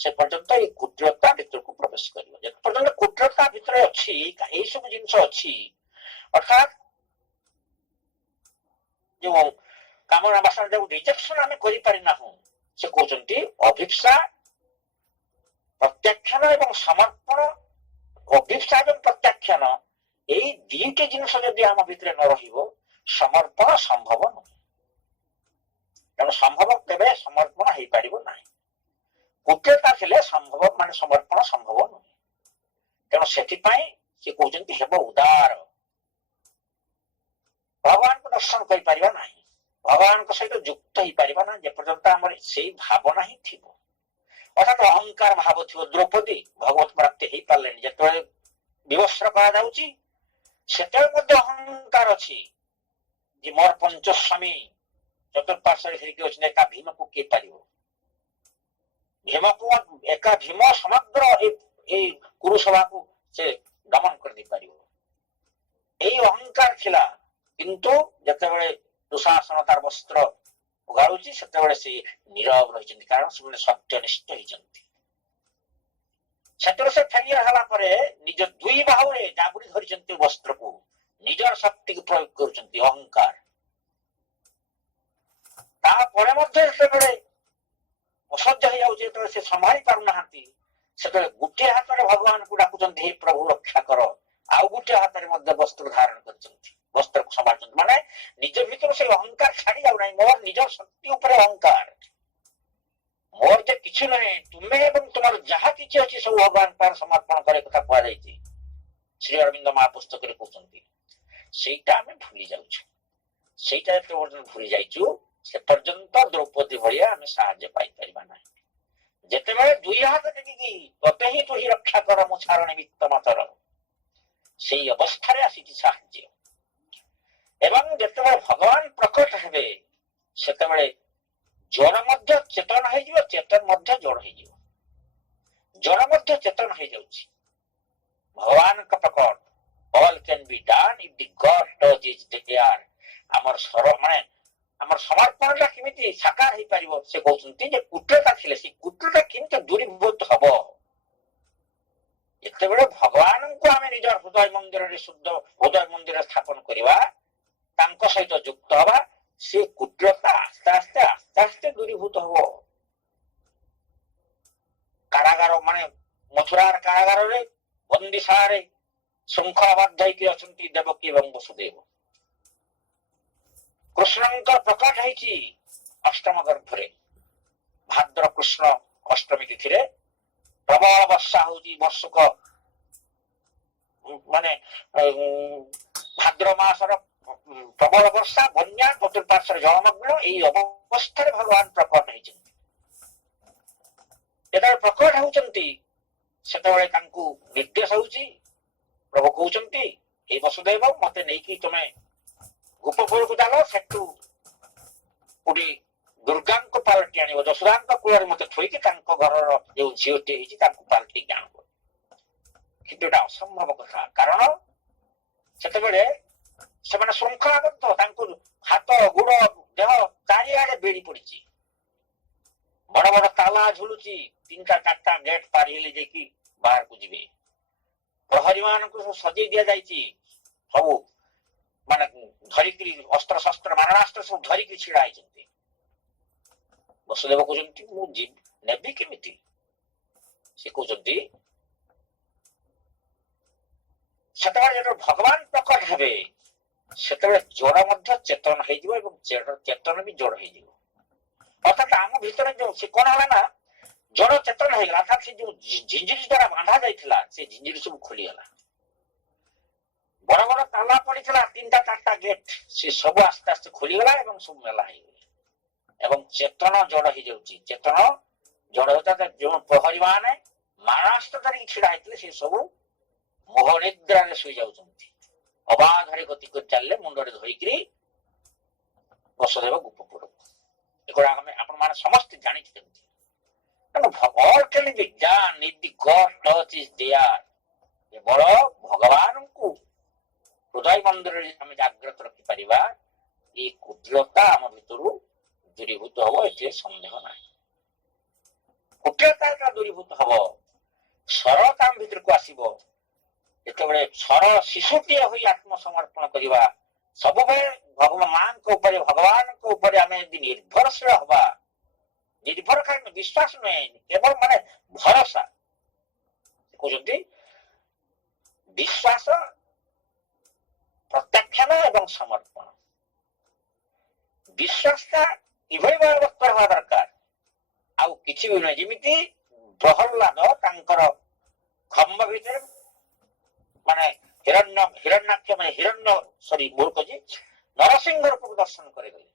ସେ ପର୍ଯ୍ୟନ୍ତ ଏଇ କୁଟିଳତା ଭିତରକୁ ପ୍ରବେଶ କରିବ। ଯେ ପର୍ଯ୍ୟନ୍ତ କୁଟିଳତା ଭିତରେ ଅଛି, ଏଇ ସବୁ ଜିନିଷ ଅଛି, ଅର୍ଥାତ୍ ଯୋଉ କାମନା ବାସନା ଯୋଉ ରିଜେକ୍ସନ ଆମେ କରିପାରି ନାହୁଁ, ସେ କହୁଛନ୍ତି ଅଭିପ୍ସା ପ୍ରତ୍ୟାଖ୍ୟାନ ଏବଂ ସମର୍ପଣ, ଅଭିପ୍ସା ଏବଂ ପ୍ରତ୍ୟାଖ୍ୟାନ, ଏଇ ଦୁଇଟି ଜିନିଷ ଯଦି ଆମ ଭିତରେ ନ ରହିବ ସମର୍ପଣ ସମ୍ଭବ ନୁହେଁ। ତେଣୁ ସମ୍ଭବ କେବେ ସମର୍ପଣ ହେଇପାରିବ ନାହିଁ। କୁଟିଳତା ଥିଲେ ସମ୍ଭବ ମାନେ ସମର୍ପଣ ସମ୍ଭବ ନୁହେଁ। ତେଣୁ ସେଥିପାଇଁ ସେ କହୁଛନ୍ତି ହେବ ଉଦାର। ଭଗବାନଙ୍କୁ ଦର୍ଶନ କରିପାରିବା ନାହିଁ, ଭଗବାନଙ୍କ ସହିତ ଯୁକ୍ତ ହେଇପାରିବା ନାହିଁ ଯେପର୍ଯ୍ୟନ୍ତ ଆମର ସେଇ ଭାବନା ହିଁ ଥିବ। ଅର୍ଥାତ ଅହଙ୍କାର ଭାବ ଥିବ। ଦ୍ରୌପଦୀ ଭଗବତ ପ୍ରାପ୍ତି ହେଇପାରିଲେନି, ଯେତେବେଳେ ବିବସ୍ତ୍ର କରାଯାଉଛି ସେତେବେଳେ ମଧ୍ୟ ଅହଙ୍କାର ଅଛି ଯେ ମୋର ପଞ୍ଚସ୍ୱାମୀ ଚତୁର୍ପାର୍ଶ୍ୱରେ ହେଇକି ଅଛନ୍ତି, ଏକା ଭୀମକୁ କିଏ ପାରିବ? ଭୀମକୁ ଏକା ଭୀମ ସମଗ୍ର ଏଇ କୁରୁସଭାକୁ ସେ ଦମନ କରିଦେଇ ପାରିବ, ଏଇ ଅହଙ୍କାର ଥିଲା। କିନ୍ତୁ ଯେତେବେଳେ ଦୁଶାସନ ତାର ବସ୍ତ୍ର ଉଗାଳୁଛି ସେତେବେଳେ ସେ ନୀରବ ରହିଛନ୍ତି, କାରଣ ସେମାନେ ସତ୍ୟନିଷ୍ଠ ହେଇଛନ୍ତି। ସେତେବେଳେ ସେ ଫେରିଆ ହେଲା ପରେ ନିଜ ଦୁଇ ବାହୁରେ ଜାବୁଡି ଧରିଛନ୍ତି ବସ୍ତ୍ରକୁ, ନିଜର ଶକ୍ତିକୁ ପ୍ରୟୋଗ କରୁଛନ୍ତି, ଅହଙ୍କାର। ତାପରେ ମଧ୍ୟ ଯେତେବେଳେ ଅସହ୍ୟ ହେଇଯାଉଛି, ଯେତେବେଳେ ସେ ସମ୍ଭାଳି ପାରୁନାହାନ୍ତି, ସେତେବେଳେ ଗୋଟିଏ ହାତରେ ଭଗବାନଙ୍କୁ ଡାକୁଛନ୍ତି, ହେ ପ୍ରଭୁ ରକ୍ଷା କର, ଆଉ ଗୋଟିଏ ହାତରେ ମଧ୍ୟ ବସ୍ତ୍ର ଧାରଣ କରିଛନ୍ତି, ବସ୍ତ୍ରକୁ ସମ୍ଭାଳୁଛନ୍ତି। ମାନେ ନିଜ ଭିତରୁ ସେଇ ଅହଙ୍କାର ଛାଡି ଯାଉନାହିଁ। ମୋର ନିଜର ଶକ୍ତି ଉପରେ ଅହଙ୍କାର, ମୋର ଯେ କିଛି ନୁହେଁ, ତୁମେ ଏବଂ ତୁମର ଯାହା କିଛି ଅଛି ସବୁ ଭଗବାନ ପାଇଁ ସମର୍ପଣ କରିବା କଥା କୁହାଯାଇଛି, ଶ୍ରୀ ଅରବିନ୍ଦ ମା ପୁସ୍ତକରେ କହୁଛନ୍ତି। ସେଇଟା ଆମେ ଭୁଲି ଯାଉଛୁ। ସେଇଟା ଯେତେ ପର୍ଯ୍ୟନ୍ତ ଭୁଲି ଯାଇଛୁ ସେ ପର୍ଯ୍ୟନ୍ତ ଦ୍ରୌପଦୀ ଭଳିଆ ଆମେ ସାହାଯ୍ୟ ପାଇପାରିବା ନାହିଁ। ଯେତେବେଳେ ଦୁଇ ହାତ ଟେକିକି ତତେ ହିଁ ତୁ ହିଁ ରକ୍ଷା କର ମୁଁ ଛାର ନିମିତ୍ତ ମାତର, ସେଇ ଅବସ୍ଥାରେ ଆସିଛି ସାହାଯ୍ୟ। ଏବଂ ଯେତେବେଳେ ଭଗବାନ ପ୍ରକଟ ହେବେ ସେତେବେଳେ ଜଳ ମଧ୍ୟ ଚେତନ ହେଇଯିବ, ଚେତନ ମଧ୍ୟ ଜଳ ହେଇଯିବ, ଜଳ ମଧ୍ୟ ଚେତନ ହେଇଯାଉଛି। ଭଗବାନଙ୍କ ପ୍ରକଟ, all can be done if the God touch is there। ଆମର ଆମର ସମର୍ପଣଟା କେମିତି ସାକାର ହେଇପାରିବ? ସେ କହୁଛନ୍ତି ଯେ କୁଟିଳତା ଥିଲେ ସେ କୁଟିଳତା କେମିତି ଦୂରୀଭୂତ ହବ? ଯେତେବେଳେ ଭଗବାନଙ୍କୁ ଆମେ ନିଜର ହୃଦୟ ମନ୍ଦିରରେ ଶୁଦ୍ଧ ହୃଦୟ ମନ୍ଦିର ସ୍ଥାପନ କରିବା, ତାଙ୍କ ସହିତ ଯୁକ୍ତ ହବା, ସେ କୁଟିଳତା ଆସ୍ତେ ଆସ୍ତେ ଆସ୍ତେ ଆସ୍ତେ ଦୂରୀଭୂତ ହବ। କାରାଗାର ମାନେ ମଥୁରାର କାରାଗାରରେ ବନ୍ଦିଶାଳାରେ ଶୃଙ୍ଖଳାବଦ୍ଧ ହେଇକି ଅଛନ୍ତି ଦେବକୀ ଏବଂ ବସୁଦେବ। କୃଷ୍ଣଙ୍କ ପ୍ରକଟ ହେଇଛି ଅଷ୍ଟମ ଗର୍ଭରେ, ଭାଦ୍ର କୃଷ୍ଣ ଅଷ୍ଟମୀ ତିଥିରେ ପ୍ରବଳ ବର୍ଷା ହଉଛି। ବର୍ଷକ ମାନେ ଭାଦ୍ର ମାସର ପ୍ରବଳ ବର୍ଷା, ବନ୍ୟା, ଚତୁର୍ପାର୍ଶ୍ୱରେ ଜଳମଗ୍ନ, ଏଇ ଅବସ୍ଥାରେ ଭଗବାନ ପ୍ରକଟ ହେଇଛନ୍ତି। ଯେତେବେଳେ ପ୍ରକଟ ହେଉଛନ୍ତି ସେତେବେଳେ ତାଙ୍କୁ ନିର୍ଦ୍ଦେଶ ହଉଛି, ପ୍ରଭୁ କହୁଛନ୍ତି ଏଇ ବସୁଦେବ ମତେ ନେଇକି ତମେ ଗୋପପୁରକୁ ଚାଲ, ସେଠୁ କୋଉଠି ଦୁର୍ଗାଙ୍କୁ ପାଲଟି ଆଣିବ, ଯଶୋଦାଙ୍କ କୂଳରେ ମତେ ଥୋଇକି ତାଙ୍କ ଘରର ଯୋଉ ଝିଅଟି ହେଇଛି ତାଙ୍କୁ ପାଲଟିକି ଆଣିବ। କିନ୍ତୁ ଏଟା ଅସମ୍ଭବ କଥା, କାରଣ ସେତେବେଳେ ସେମାନେ ଶୃଙ୍ଖଳାବଦ୍ଧ, ତାଙ୍କୁ ହାତ ଗୋଡ ଦେହ ଚାରିଆଡେ ବେଡି ପଡିଛି, ବଡ ବଡ ତାଲା ଝୁଲୁଛି, 3ଟା 4ଟା ଗେଟ୍ ପାରି ହେଲେ ଯାଇକି ବାହାରକୁ ଯିବେ। ପ୍ରହରୀ ମାନଙ୍କୁ ସଜେଇ ଦିଆଯାଇଛି, ସବୁ ମାନେ ଧରିକିରି ଅସ୍ତ୍ର ଶସ୍ତ୍ର ମାରଣାସ୍ତ୍ର ସବୁ ଧରିକି ଛିଡା ହେଇଛନ୍ତି। ବସୁଦେବ କହୁଛନ୍ତି ମୁଁ ନେବି କେମିତି? ସେ କହୁଛନ୍ତି ସେତେବେଳେ ଯେତେବେଳେ ଭଗବାନ ପ୍ରକଟ ହେବେ ସେତେବେଳେ ଜଡ ମଧ୍ୟ ଚେତନ ହେଇଯିବ ଏବଂ ଚେତନ ବି ଜଡ ହେଇଯିବ। ଅର୍ଥାତ ଆମ ଭିତରେ ଯୋଉ ସେ କଣ ହେଲା ନା ଜଡ ଚେତନ ହେଇଗଲା, ଅର୍ଥାତ ସେ ଯୋଉ ଝିଞ୍ଜିରି ଦ୍ୱାରା ବାନ୍ଧା ଯାଇଥିଲା ସେ ଝିଞ୍ଜିରି ସବୁ ଖୋଲିଗଲା। ବଡ ବଡ ତାଲା ପଡିଥିଲା, 3ଟା 4ଟା ଗେଟ୍, ସେ ସବୁ ଆସ୍ତେ ଆସ୍ତେ ଖୋଲିଗଲା ଏବଂ ସବୁ ମେଲା ହେଇଗଲା ଏବଂ ଚେତନ ଜଡ ହେଇଯାଉଛି। ଚେତନ ଜଡ ହଉଥିଲା ଯୋଉ ପ୍ରହରୀ ମାନେ ମାରଣାସ୍ତ୍ର ଧରିକି ଛିଡା ହେଇଥିଲେ ସେ ସବୁ ମୋହ ନିଦ୍ରାରେ ଶୋଇ ଯାଉଛନ୍ତି, ଅବାଧରେ ଗତି କରି ଚାଲିଲେ ମୁଣ୍ଡରେ ଧରିକିରି ବସୁଦେବ ଗୋପପୁରକୁ। ଏଗୁଡା ଆପଣ ମାନେ ସମସ୍ତେ ଜାଣିଛନ୍ତି। ତେଣୁ କେବଳ ଭଗବାନଙ୍କୁ ହୃଦୟ ମନ୍ଦିରରେ ଆମେ ଜାଗ୍ରତ ରଖିପାରିବା, ଏଇ କୁଟିଳତା ଆମ ଭିତରୁ ଦୂରୀଭୂତ ହବ, ଏଥିରେ ସନ୍ଦେହ ନାହିଁ। କୁଟିଳତା ଦୂରୀଭୂତ ହବ, ସରଳତା ଆମ ଭିତରକୁ ଆସିବ। ଯେତେବେଳେ ସରଳ ଶିଶୁଟିଏ ହୋଇ ଆତ୍ମସମର୍ପଣ କରିବା, ସବୁବେଳେ ଭଗବାନ ମାଙ୍କ ଉପରେ ଭଗବାନଙ୍କ ଉପରେ ଆମେ ଯଦି ନିର୍ଭରଶୀଳ ହବା, ନିର୍ଭର କାରଣ ବିଶ୍ୱାସ ନୁହେଁ, କେବଳ ମାନେ ଭରସା, कहते विश्वास प्रत्याख्यान एवं समर्पण विश्वास का इभଳି भाव रहा दरकार आउ किछि भी नहीं जमिति प्रहल्लाद तांकर खम्ब भितर माने हिरण्याक्ष माने हिरण्य सॉरी मूर्ख जी नरसिंह रूप दर्शन करे गले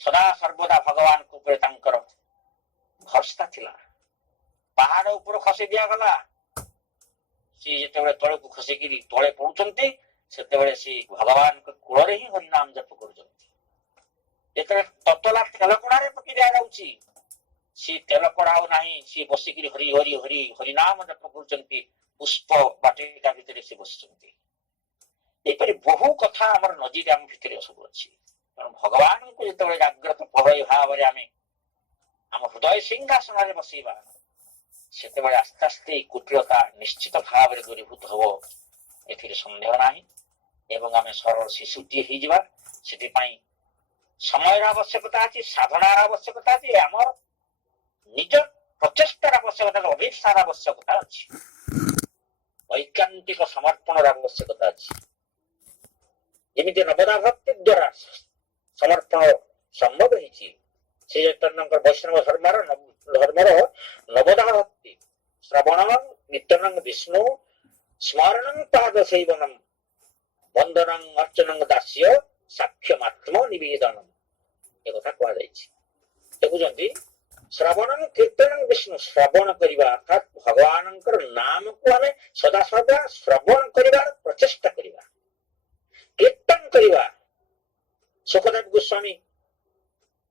सदा सर्वदा भगवान को ऊपर तांकर भरसा थिला पहाड़ ऊपर खसी दिया गला सी जेतेबेले तळे को खसी गिरी तळे पहुचंती सेतेबेले सी भगवान के कूल रे ही हरि नाम जप करजंती जेतेबेले ततला तेल कोणारे पकी दिया जाउची सी तेल कोणाओ नाही सी बसिगिरी हरि हरि हरि हरि नाम जप करजंती पुष्प बाटिका भितरे सी बसचंती एपरि बहु कथा हमर नजीर आम भितरे सब अछि कारण भगवान को जेतेबेले जागृत पहय भाव रे आमे हम हृदय सिंहासन रे बसीबा सेतेबेले आस्ते आस्ते कुटिलता निश्चित भाव रे दूरीभूत हबो एथिरे संदेह नाही एवं आमे सरल शिशुटी ही जिबा सेति पई समय आवश्यकता अछि साधनार आवश्यकता अछि हमर निज प्रचेष्टार आवश्यकता अभिप्सार आवश्यकता अछि वैज्ञानिक समर्पण आवश्यकता अछि जेमिति नवदा भक्ति द्वारा समर्पण संभव होइछि श्री चैतन्य वैष्णव धर्मर नवदा भक्ति श्रवण नित्यनं विष्णु स्मरणं पाद सेवनम वंदनं अर्चनं दास्य साक्ष्यमात्म निवेदनम ए कथा कहा जाइछि देखुछंती श्रवणं कीर्तनं विष्णु श्रवण करिबा अर्थात भगवानंकर नाम को हमें सदा सदा श्रवण करिबार प्रचेष्टा करिबा कीर्तन करिबा सुखदेव गोस्वामी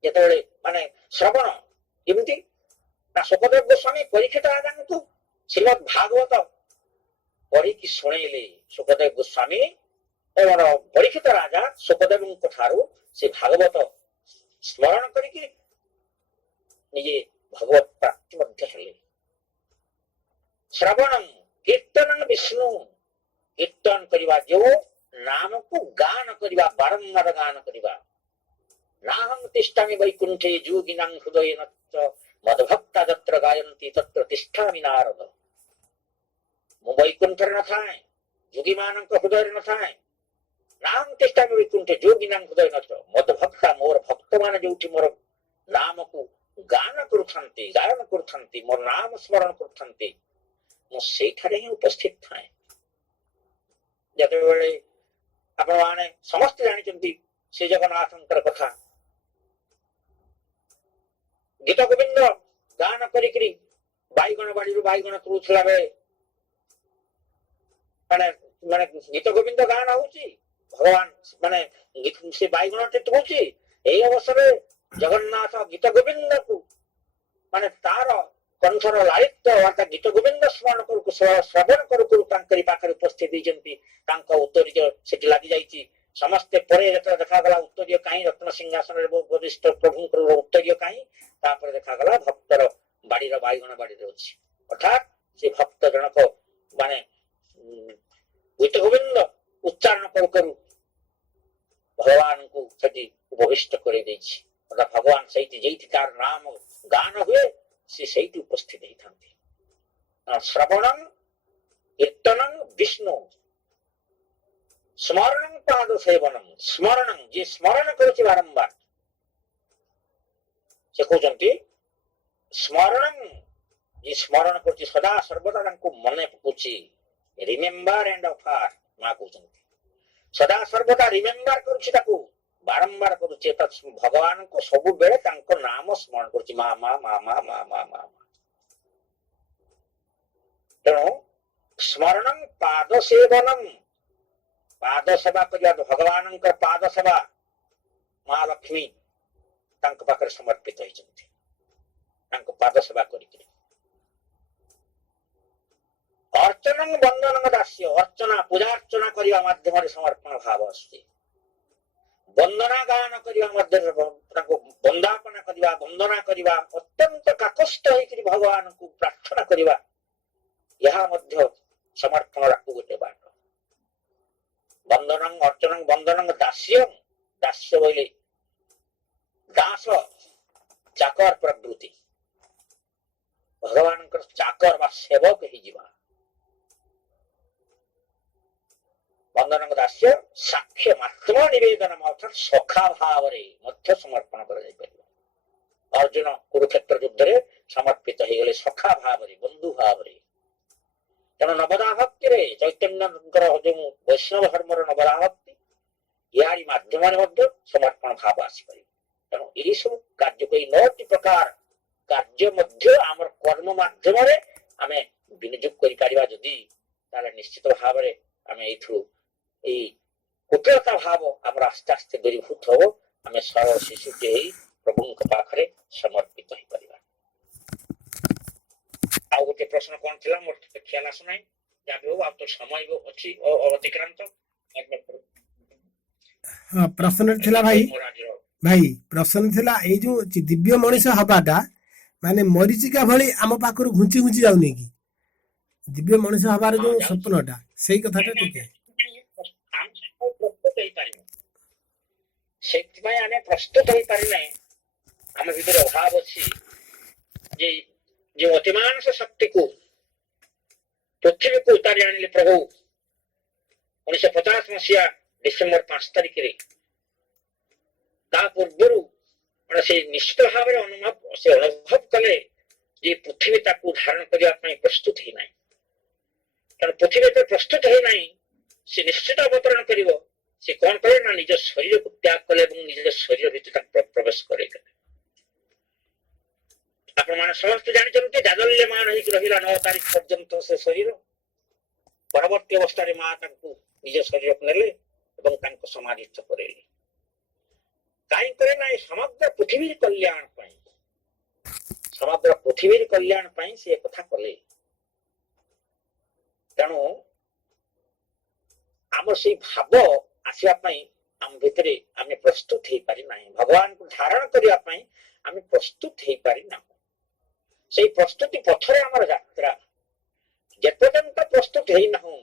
जेतेबेले माने श्रवण केमिति ना सुखदेव गोस्वामी परीक्षित राजांकु श्रीमद् भागवत पढ़ी कि शुणेले सुखदेव गोस्वामी एवं परीक्षित राजा सुखदेव ठारू से भागवत स्मरण करिके निजे भगवत प्राप्ति मध्य हेले श्रवणं कीर्तनं विष्णु कीर्तन करिबा जो नाम को गान करिबा बारंबार गान करिबा नाहं तिष्ठामि वैकुंठे जोगिनां हृदयेन मदभक्ता तत्र गायन्ति तत्र तिष्ठामि नारद मु वैकुंठ न थाए जोगी मानक हृदय न थाए नाहं तिष्ठामि वैकुंठे जोगिनां हृदयेन मदभक्ता मोर भक्त मान जोठी मोर नाम को गान करुथांती गायन करुथांती मोर नाम स्मरण करुथांती मु सेठारे ही उपस्थित थाए जेतेबेले आपण माने समस्त जानिचंती श्री जगन्नाथंकर कथा गीत गोविंद गान करिकरी बाईगण बाड़ी बाईगण तुलुला बेले माने माने गीत गोविंद गान होउची भगवान माने गीत से बाईगण टिट होउची एई अवसर जगन्नाथ गीत गोविंद को माने तार कंठर लालित्य अर्थात गीत गोविंद स्मरण करू श्रवण करू तांकरी पाखरे उपस्थित होइचंती तांका उत्तरीय सेठी लागि जाईची समस्ते परे देखा गला उत्तरीय काई रत्न सिंहासन रे वरिष्ठ प्रभु उत्तरीय काई तापर देखा गला भक्तर बाड़ी बाईगण बाड़ी अछि अर्थात से भक्त जनक माने गीत गोविंद उच्चारण करू भगवान को सेठी उपविष्ट करे दैछि अर्थात भगवान सहित जेठी तार नाम गान हुए से सहित उपस्थित होइथांती श्रवणं कीर्तनं विष्णु स्मरणं पाद सेवनम स्मरणं जे स्मरण करूची बारंबार से कहउचंती स्मरणं जे स्मरण करूची सदा सर्वदा तांको मने पकुची रिमेंबर एंड ऑफ हार्ट मा कहउचंती सदा सर्वदा रिमेंबर करूची ताको बारंबार करूची त भगवान को सब बेले तांको नाम स्मरण करूची मा मा मा मा मा मा मा तेणु स्मरणं पाद सेवनम पाद सेवा करिया भगवान पाद सेवा माँ लक्ष्मी तांक पाखरे समर्पित होइछन्ति तांक पाद सेवा करिके अर्चनं वंदनं दास्य अर्चना पूजा अर्चना करिया माध्यम समर्पण भाव अस्ति वंदना गान करिया माध्यम तांको वंदापना करिया वंदना करिया अत्यंत काकष्ट होइकरी भगवान को प्रार्थना करिया यहा मध्य समर्पण राखु गोटे बाट वंदनं अर्चनं वंदनं दास्यं दास्य बोले दास चाकर प्रवृत्ति भगवान ଚାକର ବା ସେବକ ହେଇଯିବା। ବନ୍ଧନଙ୍କ ଦାସ୍ୟ ସାକ୍ଷ୍ୟ ମାତ୍ର ନିବେଦନ ଅର୍ଥାତ୍ ସଖା ଭାବରେ ମଧ୍ୟ ସମର୍ପଣ କରାଯାଇପାରିବ। ଅର୍ଜୁନ କୁରୁକ୍ଷେତ୍ର ଯୁଦ୍ଧରେ ସମର୍ପିତ ହେଇଗଲେ ସଖା ଭାବରେ, ବନ୍ଧୁ ଭାବରେ। ତେଣୁ ନବଦାଭକ୍ତିରେ ଚୈତନ୍ୟଙ୍କର ଯୋଉ ବୈଷ୍ଣବ ଧର୍ମର ନବଦାଭକ୍ତି, ୟାରି ମାଧ୍ୟମରେ ମଧ୍ୟ ସମର୍ପଣ ଭାବ ଆସିପାରିବ। ତେଣୁ ଏହି ସବୁ କାର୍ଯ୍ୟକୁ ଏଇ 9ଟି ପ୍ରକାର କାର୍ଯ୍ୟ ମଧ୍ୟ ଆମର କର୍ମ ମାଧ୍ୟମରେ ଆମେ ବିନିଯୋଗ କରିପାରିବା ଯଦି, ତାହେଲେ ନିଶ୍ଚିତ ଭାବରେ ଆମେ ଏଇଥିରୁ ଏଇ କୁଟିଳତା ଭାବ ଆମର ଆସ୍ତେ ଆସ୍ତେ ଦୂରୀଭୂତ ହବ। ଆମେ ସରଳ ଶିଶୁଟି ହେଇ ପ୍ରଭୁଙ୍କ ପାଖରେ ସମର୍ପିତ ହେଇପାରିବା। ଆଉ ଗୋଟେ ପ୍ରଶ୍ନ କଣ ଥିଲା ମୋର ଟିକେ ଖିଆଲ ଆସୁନାହିଁ। ଯାହା ବି ହଉ ଆଉ ତ ସମୟ ଅଛି ଅତିକ୍ରାନ୍ତ। ହଁ, ପ୍ରଶ୍ନ ଥିଲା ଭାଇ ପ୍ରଶ୍ନ ଥିଲା ଏଇ ଯୋଉ ଦିବ୍ୟ ମଣିଷ ହବାଟା ମାନେ ମରିଚିକା ଭଳି ଆମ ପାଖରୁ ଘୁଞ୍ଚି ଘୁଞ୍ଚି ଯାଉନି କି? ଦିବ୍ୟ ମଣିଷ ହବାର ଯୋଉ ସ୍ୱପ୍ନଟା, ସେଇ କଥାଟା ଟିକେ ପ୍ରସ୍ତୁତ ହେଇପାରିବ। ସେଥିପାଇଁ ଆମେ ପ୍ରସ୍ତୁତ ହେଇପାରିଲେ ଆମ ଭିତରେ ଅଭାବ ଅଛି ଯେ ଯେଉଁ ଅତିମାନସ ଶକ୍ତିକୁ ପୃଥିବୀକୁ ଉତାରି ଆଣିଲେ ପ୍ରଭୁ 1950 ମସିହା ଡିସେମ୍ବର 5 ତାରିଖରେ, ତା ପୂର୍ବରୁ ସେ ନିଶ୍ଚିତ ଭାବରେ ଅନୁଭବ କଲେ ଯେ ପୃଥିବୀ ତାକୁ ଧାରଣ କରିବା ପାଇଁ ପ୍ରସ୍ତୁତ ହେଇନାହିଁ। କାରଣ ପୃଥିବୀ ଏତେ ପ୍ରସ୍ତୁତ ହେଇନାହିଁ, ସେ ନିଶ୍ଚିତ ଅବତରଣ କରିବ। ସେ କଣ କଲେ ନା ନିଜ ଶରୀରକୁ ତ୍ୟାଗ କଲେ ଏବଂ ନିଜ ଶରୀର ଭିତରେ ତାକୁ ପ୍ରବେଶ କରେଇଦେଲେ। ଆପଣମାନେ ସମସ୍ତେ ଜାଣିଛନ୍ତି ଜାଜଲ୍ୟମାନ ହେଇକି ରହିଲା 9 ତାରିଖ ପର୍ଯ୍ୟନ୍ତ ସେ ଶରୀର। ପରବର୍ତ୍ତୀ ଅବସ୍ଥାରେ ମା ତାଙ୍କୁ ନିଜ ଶରୀରକୁ ନେଲେ ଏବଂ ତାଙ୍କ ସମାଧିସ୍ଥ କରେଇଲେ। କାହିଁକି ନା ସମଗ୍ର ପୃଥିବୀର କଲ୍ୟାଣ ପାଇଁ, ସମଗ୍ର ପୃଥିବୀର କଲ୍ୟାଣ ପାଇଁ ସେ କଥା କଲେ। ତେଣୁ ଆମର ସେଇ ଭାବ ଆସିବା ପାଇଁ ଆମ ଭିତରେ ଆମେ ପ୍ରସ୍ତୁତ ହେଇପାରି ନାହିଁ। ଭଗବାନଙ୍କୁ ଧାରଣ କରିବା ପାଇଁ ଆମେ ପ୍ରସ୍ତୁତ ହେଇପାରି ନାହୁଁ। ସେଇ ପ୍ରସ୍ତୁତି ପଥରେ ଆମର ଯାତ୍ରା। ଯେପର୍ଯ୍ୟନ୍ତ ପ୍ରସ୍ତୁତ ହେଇନାହୁଁ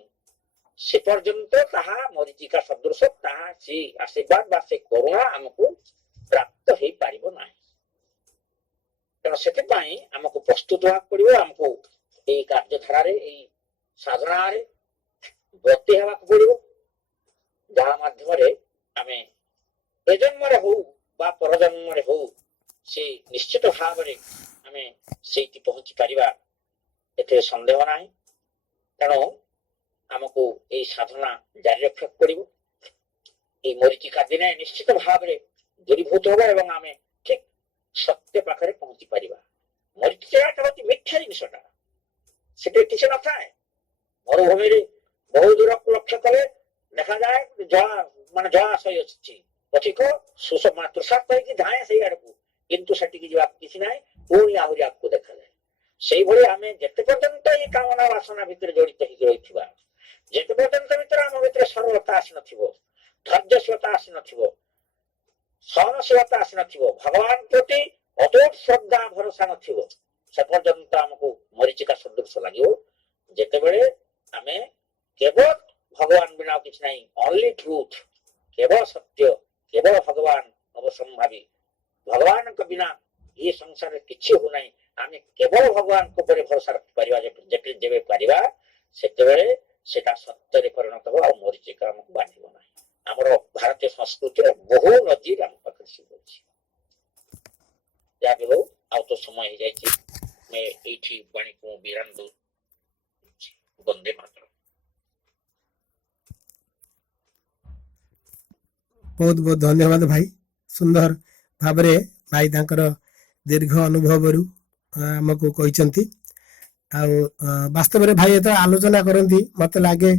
ସେ ପର୍ଯ୍ୟନ୍ତ ତାହା ମରିଚିକା ସଦୃଶ, ତାହା ସେ ଆଶୀର୍ବାଦ ବା ସେ କରୁଣା ଆମକୁ ପ୍ରାପ୍ତ ହେଇପାରିବ ନାହିଁ। ତେଣୁ ସେଥିପାଇଁ ଆମକୁ ପ୍ରସ୍ତୁତ ହେବାକୁ ପଡିବ। ଆମକୁ ଏଇ କାର୍ଯ୍ୟଧାରାରେ, ଏଇ ସାଧନାରେ ବ୍ରତୀ ହେବାକୁ ପଡିବ, ଯାହା ମାଧ୍ୟମରେ ଆମେ ଏ ଜନ୍ମରେ ହଉ ବା ପରଜନ୍ମରେ ହଉ ସେ ନିଶ୍ଚିତ ଭାବରେ ଆମେ ସେଇଠି ପହଞ୍ଚି ପାରିବା, ଏଥିରେ ସନ୍ଦେହ ନାହିଁ। ତେଣୁ ଆମକୁ ଏଇ ସାଧନା ଜାରି ରଖିବାକୁ ପଡିବ। ଏଇ ମରିଚିକା ଦିନେ ନିଶ୍ଚିତ ଭାବରେ ଦୂରୀଭୂତ ହବ ଏବଂ ଆମେ ଠିକ ସତ୍ୟ ପାଖରେ ପହଞ୍ଚି ପାରିବା। ମରିଚିକାଟା ହଉଛି ମିଥ୍ୟା ଜିନିଷଟା, ସେଠି କିଛି ନଥାଏ। ମରୁଭୂମିରେ ବହୁ ଦୂରକୁ ଲକ୍ଷ୍ୟ କଲେ ଦେଖାଯାଏ ଜଳାଶୟ ଅଛି, ପଥିକ ତୃଷାର୍ତ୍ତ ହେଇକି ଧାଏଁ ସେଇ ଆଡକୁ, କିନ୍ତୁ ସେଠିକି ଯିବାକୁ କିଛି ନାହିଁ, ପୁଣି ଆହୁରି ଆଗକୁ ଦେଖାଯାଏ। ସେଇଭଳି ଆମେ ଯେତେ ପର୍ଯ୍ୟନ୍ତ ଏଇ କାମନା ବାସନା ଭିତରେ ଜଡିତ ହେଇକି ରହିଥିବା, ଯେତେ ପର୍ଯ୍ୟନ୍ତ ଭିତରେ ଆମ ଭିତରେ ସରଳତା ଆସିନଥିବ, ଧୈର୍ଯ୍ୟଶୀଳତା ଆସିନଥିବ, ସହନଶୀଳତା ଆସିନଥିବ, ଭଗବାନ ପ୍ରତି ଅତୁଟ ଶ୍ରଦ୍ଧା ଭରସା ନଥିବ, ସେ ପର୍ଯ୍ୟନ୍ତ ଆମକୁ ମରିଚିକା ସଦୃଶ ଲାଗିବ। ଯେତେବେଳେ ଆମେ କେବଳ ଭଗବାନ ବିନା ଆଉ କିଛି ନାହିଁ, ଅନଲି ଟ୍ରୁଥ, କେବଳ ସତ୍ୟ, କେବଳ ଭଗବାନ ଅବସମ୍ଭାବୀ, ଭଗବାନଙ୍କ ବିନା ଏ ସଂସାରରେ କିଛି ହଉନାହିଁ, ଆମେ କେବଳ ଭଗବାନଙ୍କ ଉପରେ ଭରସା ରଖିପାରିବା, ଯେବେ ପାରିବା ସେତେବେଳେ ସେଟା ସତ୍ୟରେ ପରିଣତ ହବ, ଆଉ ମରିଚିକା ଆମକୁ ବାଧିବ ନାହିଁ। ଆମର ଭାରତୀୟ ସଂସ୍କୃତିର ବହୁ ନଜିର ଆମ ପାଖରେ ସବୁ ଅଛି। ଯାହା ବି ହଉ ଆଉ ତ ସମୟ ହେଇଯାଇଛି, ଆମେ ଏଇଠି ବାଣୀକୁ ବିରାମ ଦଉଛି। ବନ୍ଦେ ମାତରମ୍। ବହୁତ ବହୁତ ଧନ୍ୟବାଦ ଭାଇ। ସୁନ୍ଦର ଭାବରେ ଭାଇ ତାଙ୍କର ଦୀର୍ଘ ଅନୁଭବରୁ ଆମକୁ କହିଛନ୍ତି। ଆଉ ବାସ୍ତବରେ ଭାଇ ଯେତେବେଳେ ଆଲୋଚନା କରନ୍ତି ମତେ ଲାଗେ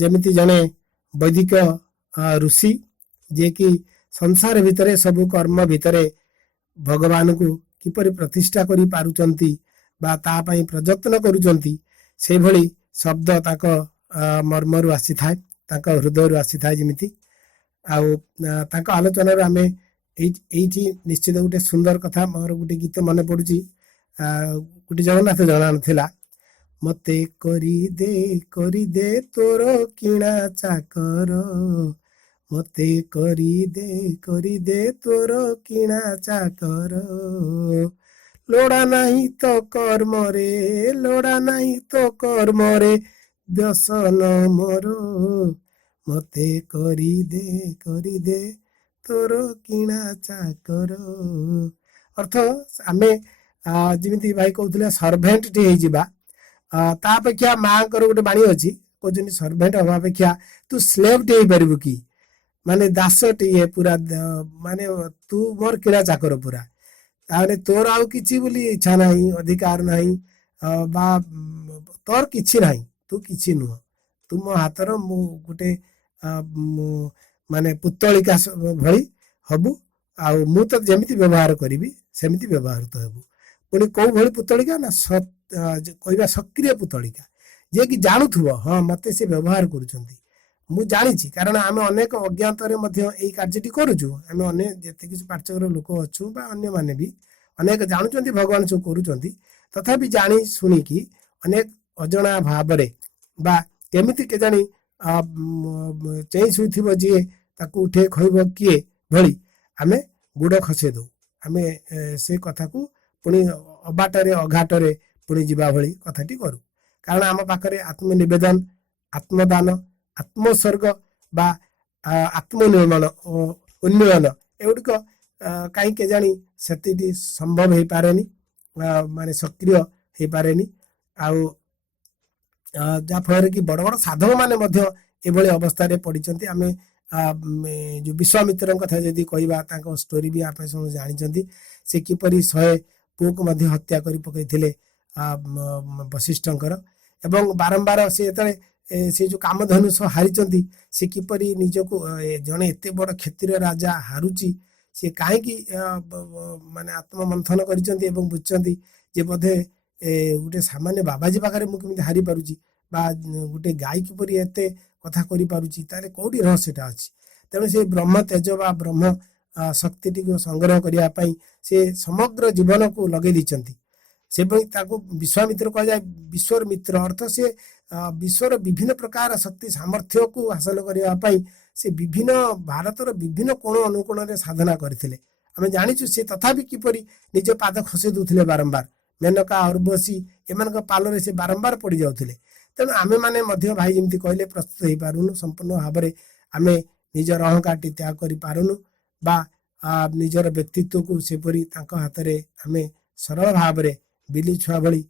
ଯେମିତି ଜଣେ ବୈଦିକ ଋଷି ଯିଏକି ସଂସାର ଭିତରେ ସବୁ କର୍ମ ଭିତରେ ଭଗବାନଙ୍କୁ କିପରି ପ୍ରତିଷ୍ଠା କରି ପାରୁଛନ୍ତି ବା ତା ପାଇଁ ପ୍ରଯତ୍ନ କରୁଛନ୍ତି, ସେଇଭଳି ଶବ୍ଦ ତାଙ୍କ ମର୍ମରୁ ଆସିଥାଏ, ତାଙ୍କ ହୃଦୟରୁ ଆସିଥାଏ ଯେମିତି। ଆଉ ତାଙ୍କ ଆଲୋଚନାରୁ ଆମେ ଏଇଠି ନିଶ୍ଚିତ ଗୋଟେ ସୁନ୍ଦର କଥା, ମୋର ଗୋଟେ ଗୀତ ମନେ ପଡୁଛି, ଗୋଟେ ଜଗନ୍ନାଥ ଜଣାଣ ଥିଲା, ମତେ କରିଦେ ତୋର କିଣା ଚାକର, ମତେ କରିଦେ ତୋର କିଣା ଚାକର, लोड़ा नहीं तो कर्म रे, लोड़ा नहीं तो कर्म रे, व्यसन मोर मते करी दे तोर किणा चाकर। अर्थ आमे जेମିତି भाई कहते सर्भेन्ट टी ହେଇଯିବା ता अपेक्षा माँकर गोटे बाणी अच्छी कहते सर्भेन्ट हवा अपेक्षा तू स्लेव टी ହେଇପାରିବୁ କି माने दास टीए पूरा माने तू मोर किणा चाकर पूरा ताने तोर आउ किछि बोली इच्छा नाही अधिकार नाही बा तोर किछि नाही तू किछि नुह तू मो हातर मु गोटे माने पुतलिका भଳି हबु आउ मु तो जेमिति व्यवहार करिवि सेमिति व्यवहार तो हेबु पुणी कौ भଳି पुतलिका ना कहवा सक्रिय पुतलिका जे कि जानुथुव हाँ मते से व्यवहार करुछंती मु जानिछि कारण आमे अनेक अज्ञातरे मध्य एई कार्यटी करूछु आमे अनेक जेते किछि पाठचक्र लोक अछु बा अन्य माने भी अनेक जानुचंती भगवान सब करूचंती तथापि जानी सुनी कि अनेक अजणा भावरे बा केमिति के जानी चेई सुइथिबो जे ताकू उठे खइबो किए भଳି आमे गुड़ खसे दो आमे से कथा को पुणी अबाटरे अघाटरे पुणी जीवा भଳି कथाटी करू कारण आम पाखरे आत्मनिवेदन आत्मदान आत्मोत्सर्ग बा आत्मनिर्माण उन्नयन एगुड़िक कहीं केजाणी से संभव हो पारे माने सक्रिय हो पारे आउ जाफल कि बड़ बड़ साधक मैंने एभली अवस्था पड़ते आम जो विश्वामित्र कथा जदि कहवा स्टोरी भी आप जानी से किपर 100 पुओ को हत्या कर पकई वशिष्ठकर एवं बारंबार से जो कामधनु हारी से किपर निजक जड़े एत बड़ क्षत्रिय राजा हारुची सी कहीं माने आत्ममंथन कर बुझे जे बोधे गोटे सामान्य बाबाजी पाखे मुझे हारी पारुची बा गोटे गाय किपर एत कथा करें कौटी रहस्यटा अच्छी तेणु से ब्रह्म तेज बा ब्रह्म शक्ति टी संग्रह करने से समग्र जीवन को लगे देती से विश्वामित्र कह जाए विश्वर मित्र अर्थ से विश्वर विभिन्न प्रकार शक्ति सामर्थ्य को हासिल करने से विभिन्न भारतर विभिन्न कोण अनुकोण साधना करते आम जाचु से तथापि किपर निज पाद खसे दूसरे बारंबार मेनका उर्वशी एम पाल से बारंबार पड़ जाते तेणु आमे माने भाई जमी कहले प्रस्तुत हो पारुनु संपूर्ण भाव में आम निजर अहंकार त्याग कर पारुनु बा निजर व्यक्तित्व को सेपरी हाथ में आम सरल भाव में बिली छुआ भली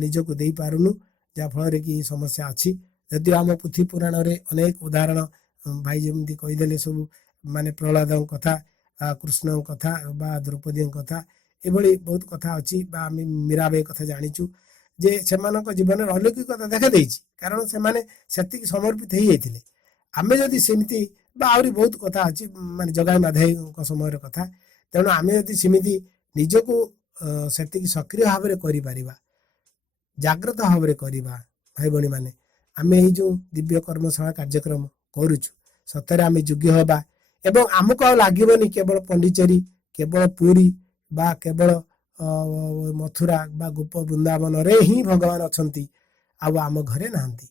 निजक दे पारुनु जहाँफल कि समस्या अच्छी यदि आम पुथी पुराण में अनेक उदाहरण भाई जमी कहीदे सब माने प्रहलाद कथा कृष्ण कथा बा द्रौपदी कथा ये बहुत कथा अच्छी मीराबाई कथा जाचु जे से जीवन में अलौकिकता देखा देछि कारण से समर्पित हो जाते आम जदि सेमती आहरी बहुत कथा अच्छी माने जगाई माधई समय कथा तेणु आम जदि सेमती निजको से सक्रिय भाव में कर जाग्रत भाव में करवा भाई भाई मैंने आम जो दिव्य कर्मशाला कार्यक्रम करुचु सतरे आम योग्य हवा एवं आमको आ लगभग केवल पंडिचेरी केवल पुरी बा केवल मथुरा बा गोप वृंदावन रे ही भगवान अच्छी आम घरे नहांती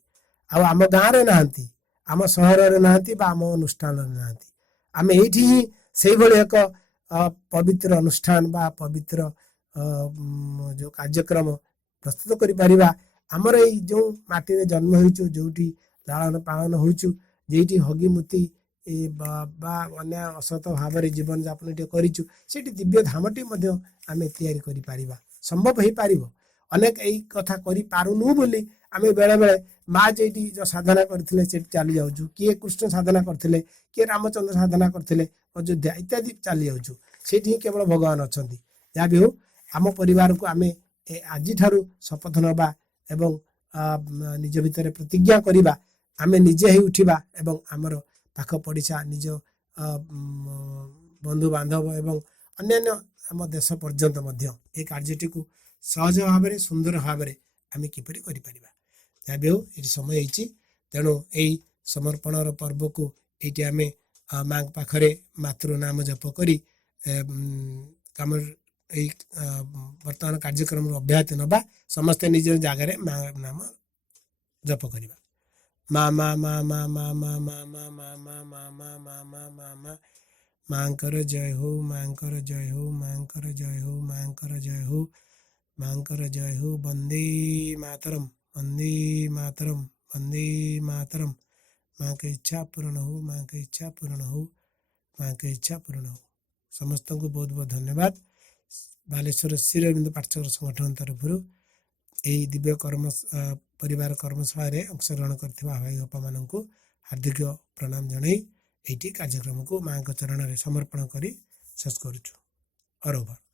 आम गाँव में नहांती आम सहर नहांती बा आम अनुष्ठान नहांती आम एठी ही से भली एक पवित्र अनुष्ठान बा पवित्र जो कार्यक्रम प्रस्तुत करिपारिबा आमर ए जो माटी रे जन्म होइछु जोटी लालन पालन होइछु जेठी हगी मुती बा अन्य असत भाव में जीवन यापन करिछु सेठी दिव्य धामटी मध्ये आमे तैयारी करि पारिबा संभव हो पारिबो अनेक एई कथा करि पारुनु बोली आमे बेले बेले माँ जेठी जो साधना करथिले सेठी चली जाउछु किए कृष्ण साधना करथिले किए रामचंद्र साधना करथिले अयोध्या इत्यादि चली जाउछु सेठी केवल भगवान अछंती या भी हो आम परिवार को आमे आज ठारू शपथ नबा एवं निज भितर प्रतिज्ञा करिबा आमे निजे ही उठिबा एवं आमर पाख पड़िशा निज बंधु बांधव एवं अन्यान्य आम देश पर्यंत मध्य ए कार्यटी को सहज भाव में सुंदर भाव में आम किपरि करि परिबा तबे ये समय होइछि तेणु यही समर्पणर पर्व को ये आम माँ पाखरे मातृ नाम जप करी कम वर्तमान कार्यक्रम अब्याहत नबा समस्ते निज जगार माँ नाम जप करवा मा मा मा मा मा मा मा मा मा मा मा मा मा मा मा मा मांकर जय हो मांकर जय हो मांकर जय हो मांकर जय हो मांकर जय हो। वंदे मातरम, वंदे मातरम, वंदे मातरम। माँ की इच्छा पूर्ण हो, माँ की इच्छा पूर्ण हो, माँ की इच्छा पूर्ण हो। समस्त को बहुत बहुत धन्यवाद। बालेश्वर श्री अरविंद पाठचक्र संगठन तरफ यही दिव्य कर्म परिवार कर्मशाला अंशग्रहण करथिबा भाई बापा माननकु हार्दिक प्रणाम जणाई एठी कार्यक्रम को माँ चरण में समर्पण करी शेष करुछु। अरोभर।